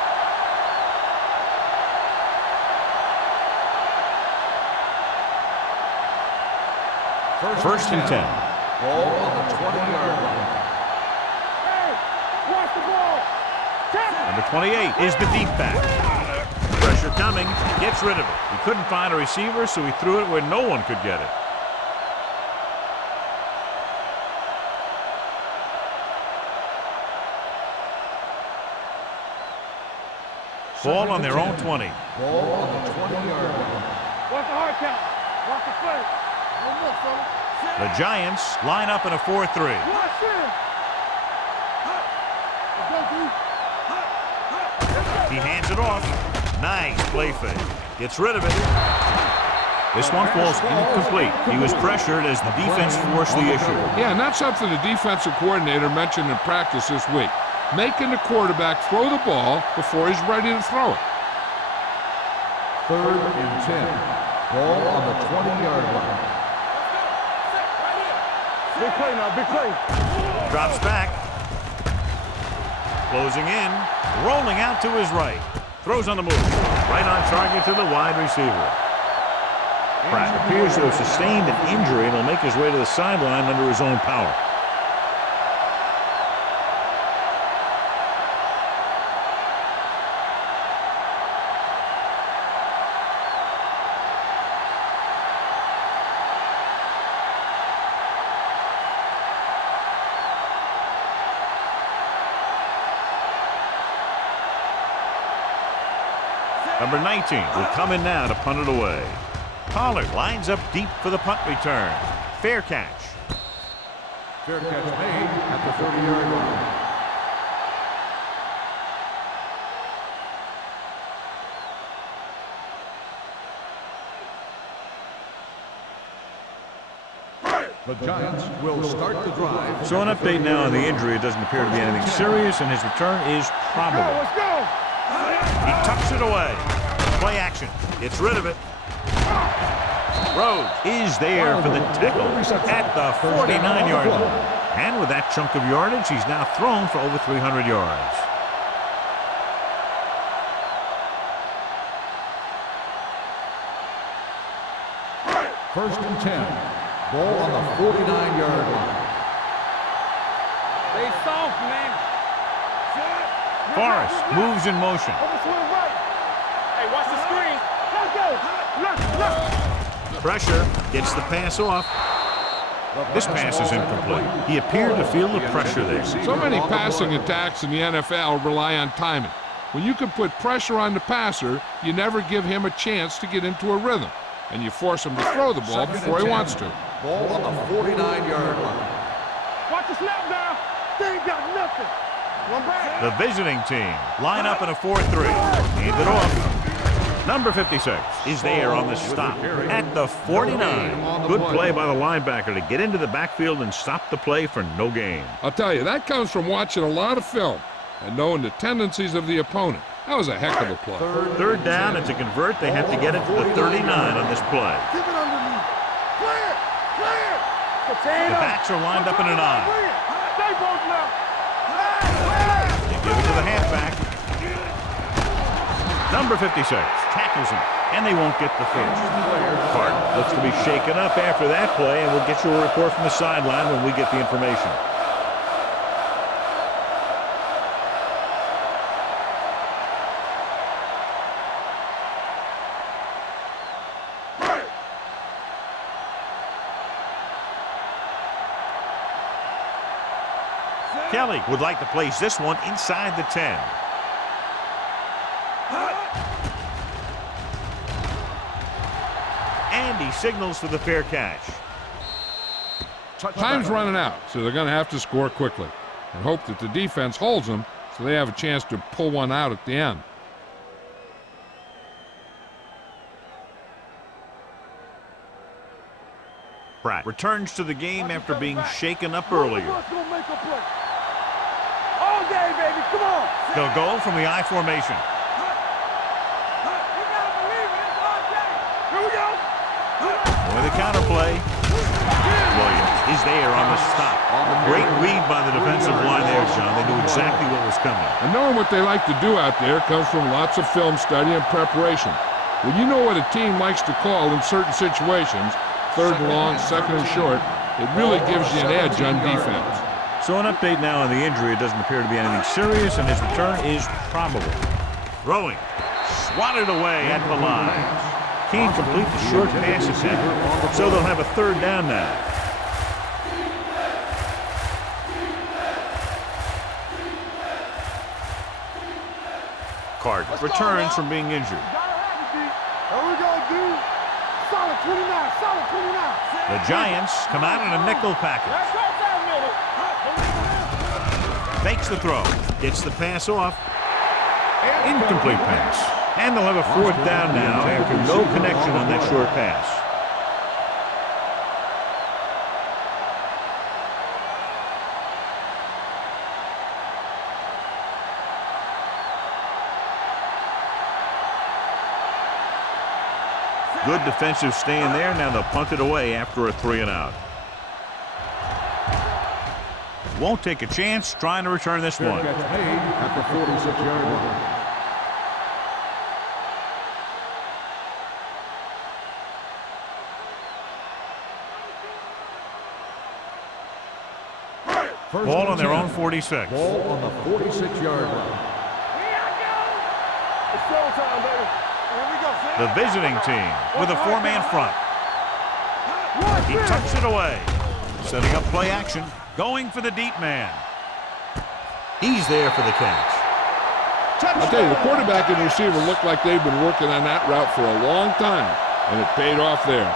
First and 10. Ball on the 20-yard line. Hey, watch the ball. Number 28 is the deep back. Pressure coming, gets rid of it. He couldn't find a receiver, so he threw it where no one could get it. Ball on their own 20. Ball on the 20-yard line. Watch the hard count. Watch the play. One more, fella. The Giants line up in a 4-3. Watch him. Let's go, D. He hands it off. Nice play fake. Gets rid of it. This one falls incomplete. He was pressured as the defense forced the issue. Yeah, and that's something the defensive coordinator mentioned in practice this week. Making the quarterback throw the ball before he's ready to throw it. Third and 10. Ball on the 20-yard line. Big play now, big play. Drops back. Closing in. Rolling out to his right. Throws on the move. Right on target to the wide receiver. Pratt appears to have sustained an injury and will make his way to the sideline under his own power. Number 19 will come in now to punt it away. Pollard lines up deep for the punt return. Fair catch. Fair catch made at the 30-yard line. The Giants will start the drive. So an update now on the injury. It doesn't appear to be anything serious, and his return is probable. Let's go. He tucks it away. Play action. Gets rid of it. Rhodes is there for the tackle at the 49-yard line. And with that chunk of yardage, he's now thrown for over 300 yards. First and 10. Ball on the 49-yard line. Stay soft, man. Forrest moves in motion. Overswing right. Hey, watch the screen. Let's go. Look. Pressure gets the pass off. This pass is incomplete. He appeared to feel the pressure there. So many passing attacks in the NFL rely on timing. When you can put pressure on the passer, you never give him a chance to get into a rhythm, and you force him to throw the ball before he wants to. Ball on the 49-yard line. Watch the snap down. They ain't got nothing. One back. The visiting team line up in a 4-3. Hand it off. Number 56 is there on the stop at the 49. Good play by the linebacker to get into the backfield and stop the play for no gain. I'll tell you, that comes from watching a lot of film and knowing the tendencies of the opponent. That was a heck of a play. Third down, and to convert, they have to get it to the 39 on this play. Keep it underneath. Clear. The backs are lined up in an eye. Stay both now. They give it to the halfback. Number 56 tackles him, and they won't get the first. Carter looks to be shaken up after that play, and we'll get you a report from the sideline when we get the information. Kelly would like to place this one inside the 10. And he signals for the fair catch. Time's running out, so they're going to have to score quickly and hope that the defense holds them so they have a chance to pull one out at the end. Pratt returns to the game after being shaken up earlier. All day, baby. Come on. They'll go from the I formation. Here we go. With a counter play, Williams is there on the stop. Great read by the defensive line there, John. They knew exactly what was coming. And knowing what they like to do out there comes from lots of film study and preparation. When you know what a team likes to call in certain situations, third and long, second and short, it really gives you an edge on defense. So an update now on the injury. It doesn't appear to be anything serious, and his return is probable. Throwing. Swatted away at the line. Can't complete the short pass attempt, so they'll have a third down now. Card returns from being injured. There we go, dude. Solid 29, solid 29. The Giants come out in a nickel package. Fakes the throw. Gets the pass off. Incomplete pass. And they'll have a fourth down now after no connection on that short pass. Good defensive stand there. Now they'll punt it away after a 3-and-out. won't take a chance trying to return this Fair one. catch made at the 46-yard line. First Ball and on their 10. own 46. Ball on the 46-yard line. It's showtime, baby. Here we go. The visiting team with a four-man front. He tucks it away. Setting up play action. Going for the deep man. He's there for the catch. I'll tell you, the quarterback and receiver look like they've been working on that route for a long time, and it paid off there.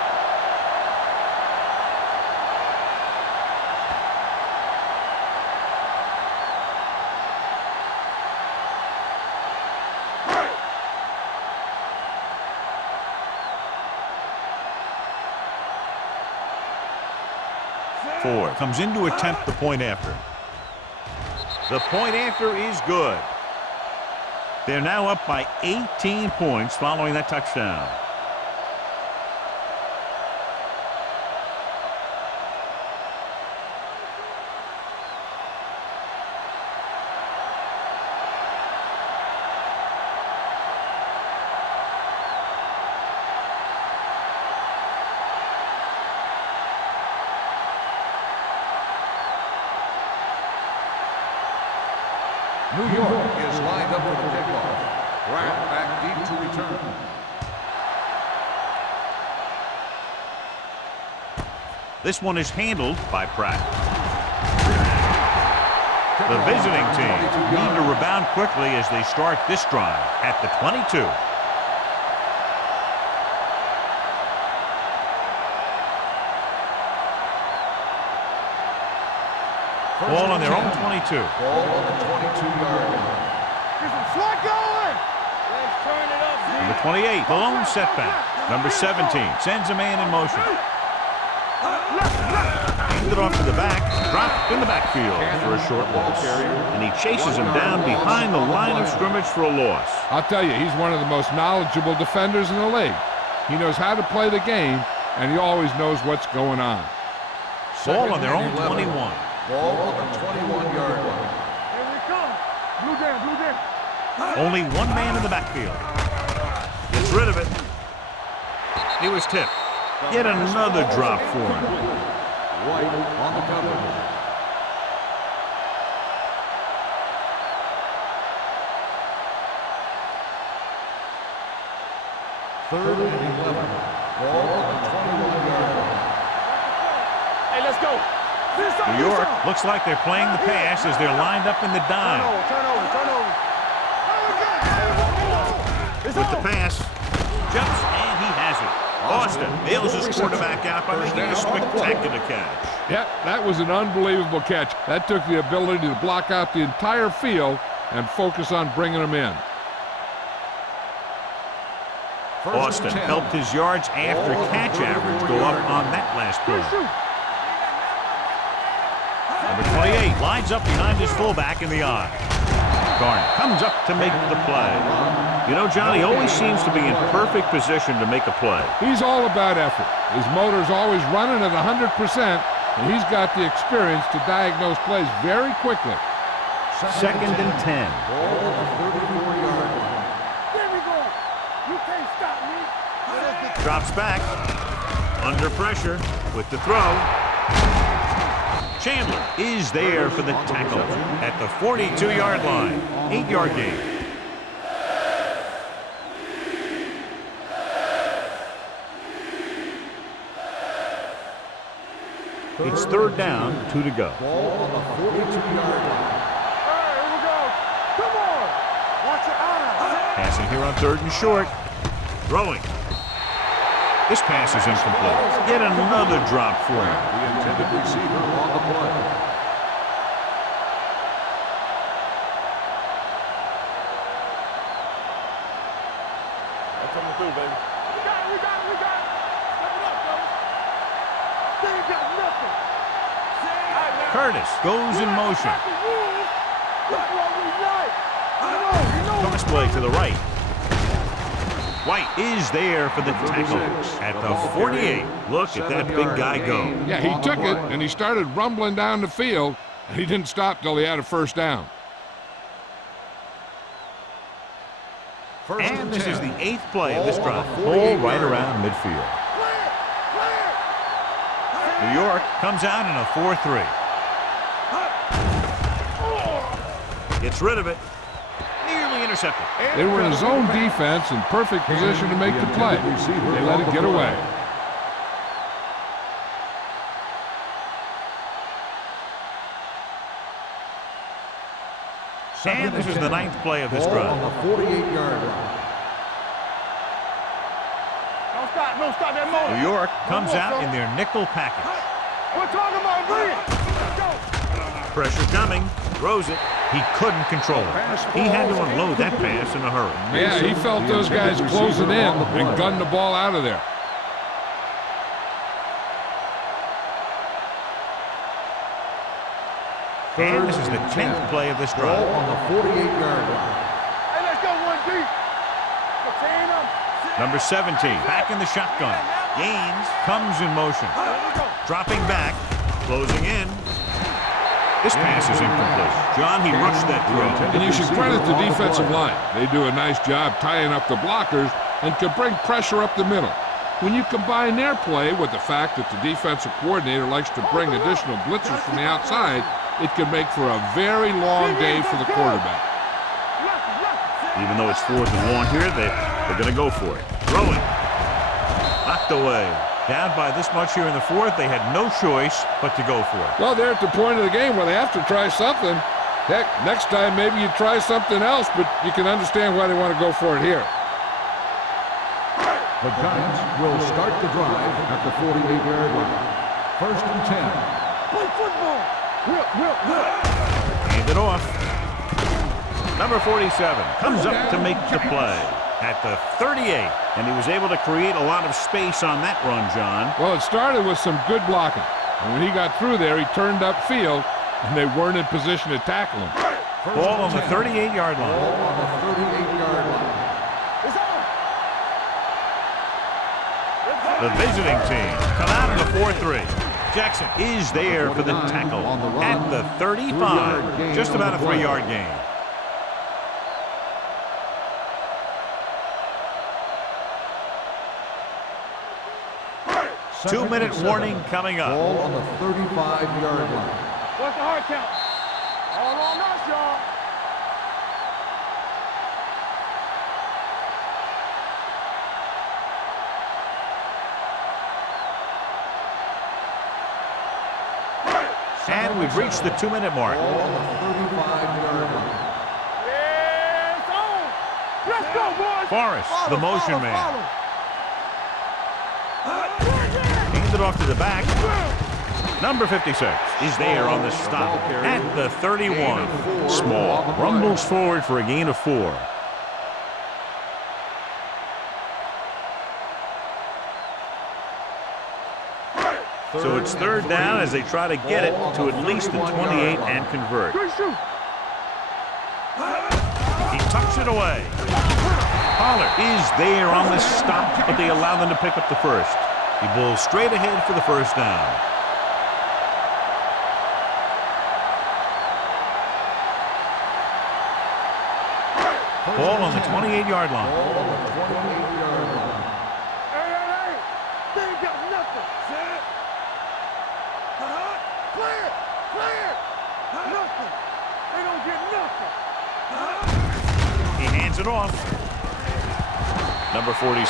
Ford comes in to attempt the point after. The point after is good. They're now up by 18 points following that touchdown. New York is lined up for the kickoff. Pratt back deep to return. This one is handled by Pratt. The visiting team need to rebound quickly as they start this drive at the 22. Ball on their own 22. Ball on the 22-yard line. Get some swat going. Let's turn it up, Z. Number 28, the lone setback. Number 17 sends a man in motion. Handed it off to the back, dropped in the backfield for a short loss. And he chases him down behind the line of scrimmage for a loss. I'll tell you, he's one of the most knowledgeable defenders in the league. He knows how to play the game, and he always knows what's going on. Ball on their own 21. Ball on the 21-yard line. Here we come. Blue down, blue down. Only one man in the backfield. Gets rid of it. He was tipped. Yet another drop for him. White on the cover. Third and 11. Ball on the 21-yard line. Hey, let's go. New York looks like they're playing the pass as they're lined up in the dime. Turn over. With the pass, jumps, and he has it. Austin bails his quarterback out by making a spectacular catch. Yep, that was an unbelievable catch. That took the ability to block out the entire field and focus on bringing them in. Austin helped his yards after catch average go up on that last play. Number 28 lines up behind his fullback in the eye. Garner comes up to make the play. You know, John, he always seems to be in perfect position to make a play. He's all about effort. His motor's always running at 100%, and he's got the experience to diagnose plays very quickly. Second and 10. Ball on the 34-yard line. There we go. You can't stop me. Drops back. Under pressure with the throw. Chandler is there for the tackle at the 42-yard line. 8-yard gain. It's third down, 2 to go. Ball on the 42-yard line. All right, here we go. Come on. Watch your eyes. Passing here on third and short. Throwing. This pass is incomplete. Yet another drop for him. The intended receiver on the play. That's coming through, baby. We got it. Step it up, fellas. They ain't got nothing. Curtis goes in motion. That's what we like. Toss play to the right. White is there for the tackle at the 48. Look at that big guy go. Yeah, he took it, and he started rumbling down the field, He didn't stop till he had a first down. And this is the 8th play of this drive. Ball right around midfield. New York comes out in a 4-3. Gets rid of it. Nearly intercepted. They were in a zone defense in perfect position to make the play. They let it get away. And this is the 9th play of this drive. On the 48-yard line. Don't stop that motor. New York comes out in their nickel package. We're talking about bring it. Let's go. Pressure coming. Throws it. He couldn't control it. He had to unload that pass in a hurry. Yeah, he felt those guys closing in and gunned the ball out of there. And this is the 10th play of this drive. On the 48-yard line. Hey, let's go one deep. Contain them. Number 17, back in the shotgun. Gaines comes in motion. Dropping back, closing in. This pass is incomplete. John, he rushed that throw. And you should credit the defensive line. They do a nice job tying up the blockers and can bring pressure up the middle. When you combine their play with the fact that the defensive coordinator likes to bring additional blitzers from the outside, it can make for a very long day for the quarterback. Even though it's 4th and 1 here, they're going to go for it. Throwing. Knocked away. Down by this much here in the 4th, they had no choice but to go for it. Well, they're at the point of the game where they have to try something. Heck, next time maybe you try something else, but you can understand why they want to go for it here. The Giants will start the drive at the 48-yard line. 1st and 10. Play football. Hand it off. Number 47 comes up to make the play at the 38. And he was able to create a lot of space on that run, John. Well, it started with some good blocking. And when he got through there, he turned upfield, and they weren't in position to tackle him. Ball on the 38-yard line. Ball on the 38-yard line. It's on. The visiting team come out in a 4-3. Jackson is there for the tackle at the 35. Just about a 3-yard gain. Two-minute warning coming up. Ball on the 35-yard line. What's the hard count? All on us, y'all. And we've reached the 2-minute mark. Ball on the 35-yard line. Yeah, it's on. Let's go, boys. Forrest, the motion man. Follow. Hands it off to the back. Number 56 is there on the stop at the 31. Small rumbles forward for a gain of 4. So it's 3rd down as they try to get it to at least the 28 and convert. Good shoot. He tucks it away. Pollard is there on the stop, but they allow them to pick up the first. He bowls straight ahead for the first down. Ball on the 28-yard line. Ball on the 28-yard line. Hey. They ain't got nothing. Set. Clear. Nothing. They don't get nothing. He hands it off. Number 47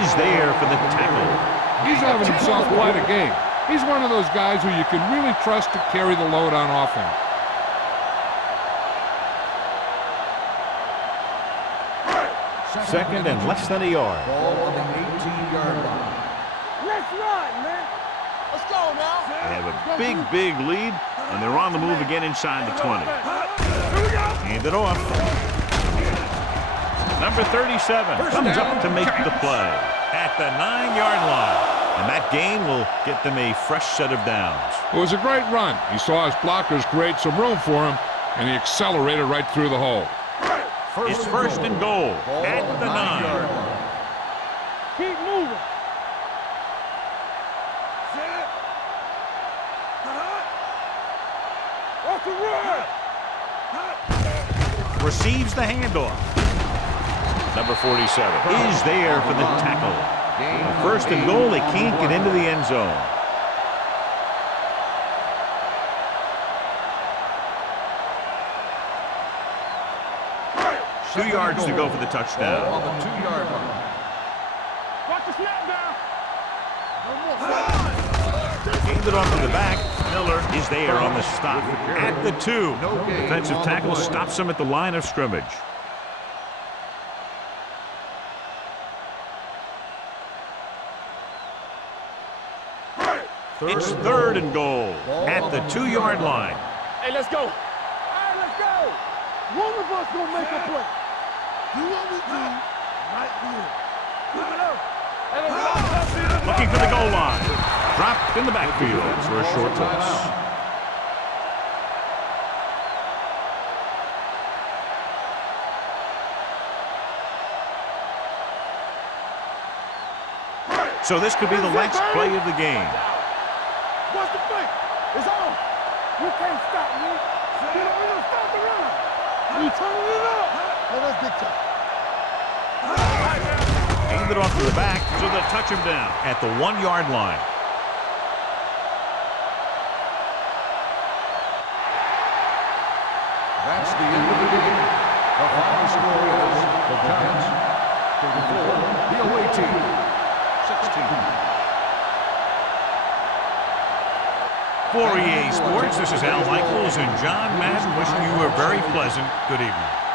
is there for the tackle. He's having himself quite a game. He's one of those guys who you can really trust to carry the load on offense. Second and less than a yard. Ball on the 18-yard line. Let's run, man. Let's go now. They have a big lead, and they're on the move again inside the 20. Here we go. Hand it off. Number 37 comes up to make the play at the 9-yard line. And that gain will get them a fresh set of downs. It was a great run. He saw his blockers create some room for him, and he accelerated right through the hole. It's first and goal at the 9. Keep moving. Set. Watch Receives the handoff. Number 47 is there for the tackle. First and goal, they can't get into the end zone. Two yards to go for the touchdown. On the 2-yard line. Watch the snap down. Gained it off to the back. Miller is there on the stop at the 2. Defensive tackle stops him at the line of scrimmage. It's third and goal at the 2-yard line. Hey, let's go. All right, let's go. One of us gonna make a play. Do what we do right here. Keep it up. Looking for the goal line. Dropped in the backfield for a short toss. So this could be the last play of the game. What's the play? It's on. We can't stop, man. We don't stop the run. We turning it up. Let us get touch. Aimed it off to the back, so they'll touch him down at the 1-yard line. That's the end of the game. The final score is the Giants 34, the away team 16. For EA Sports, this is Al Michaels and John Madden wishing you a very pleasant good evening.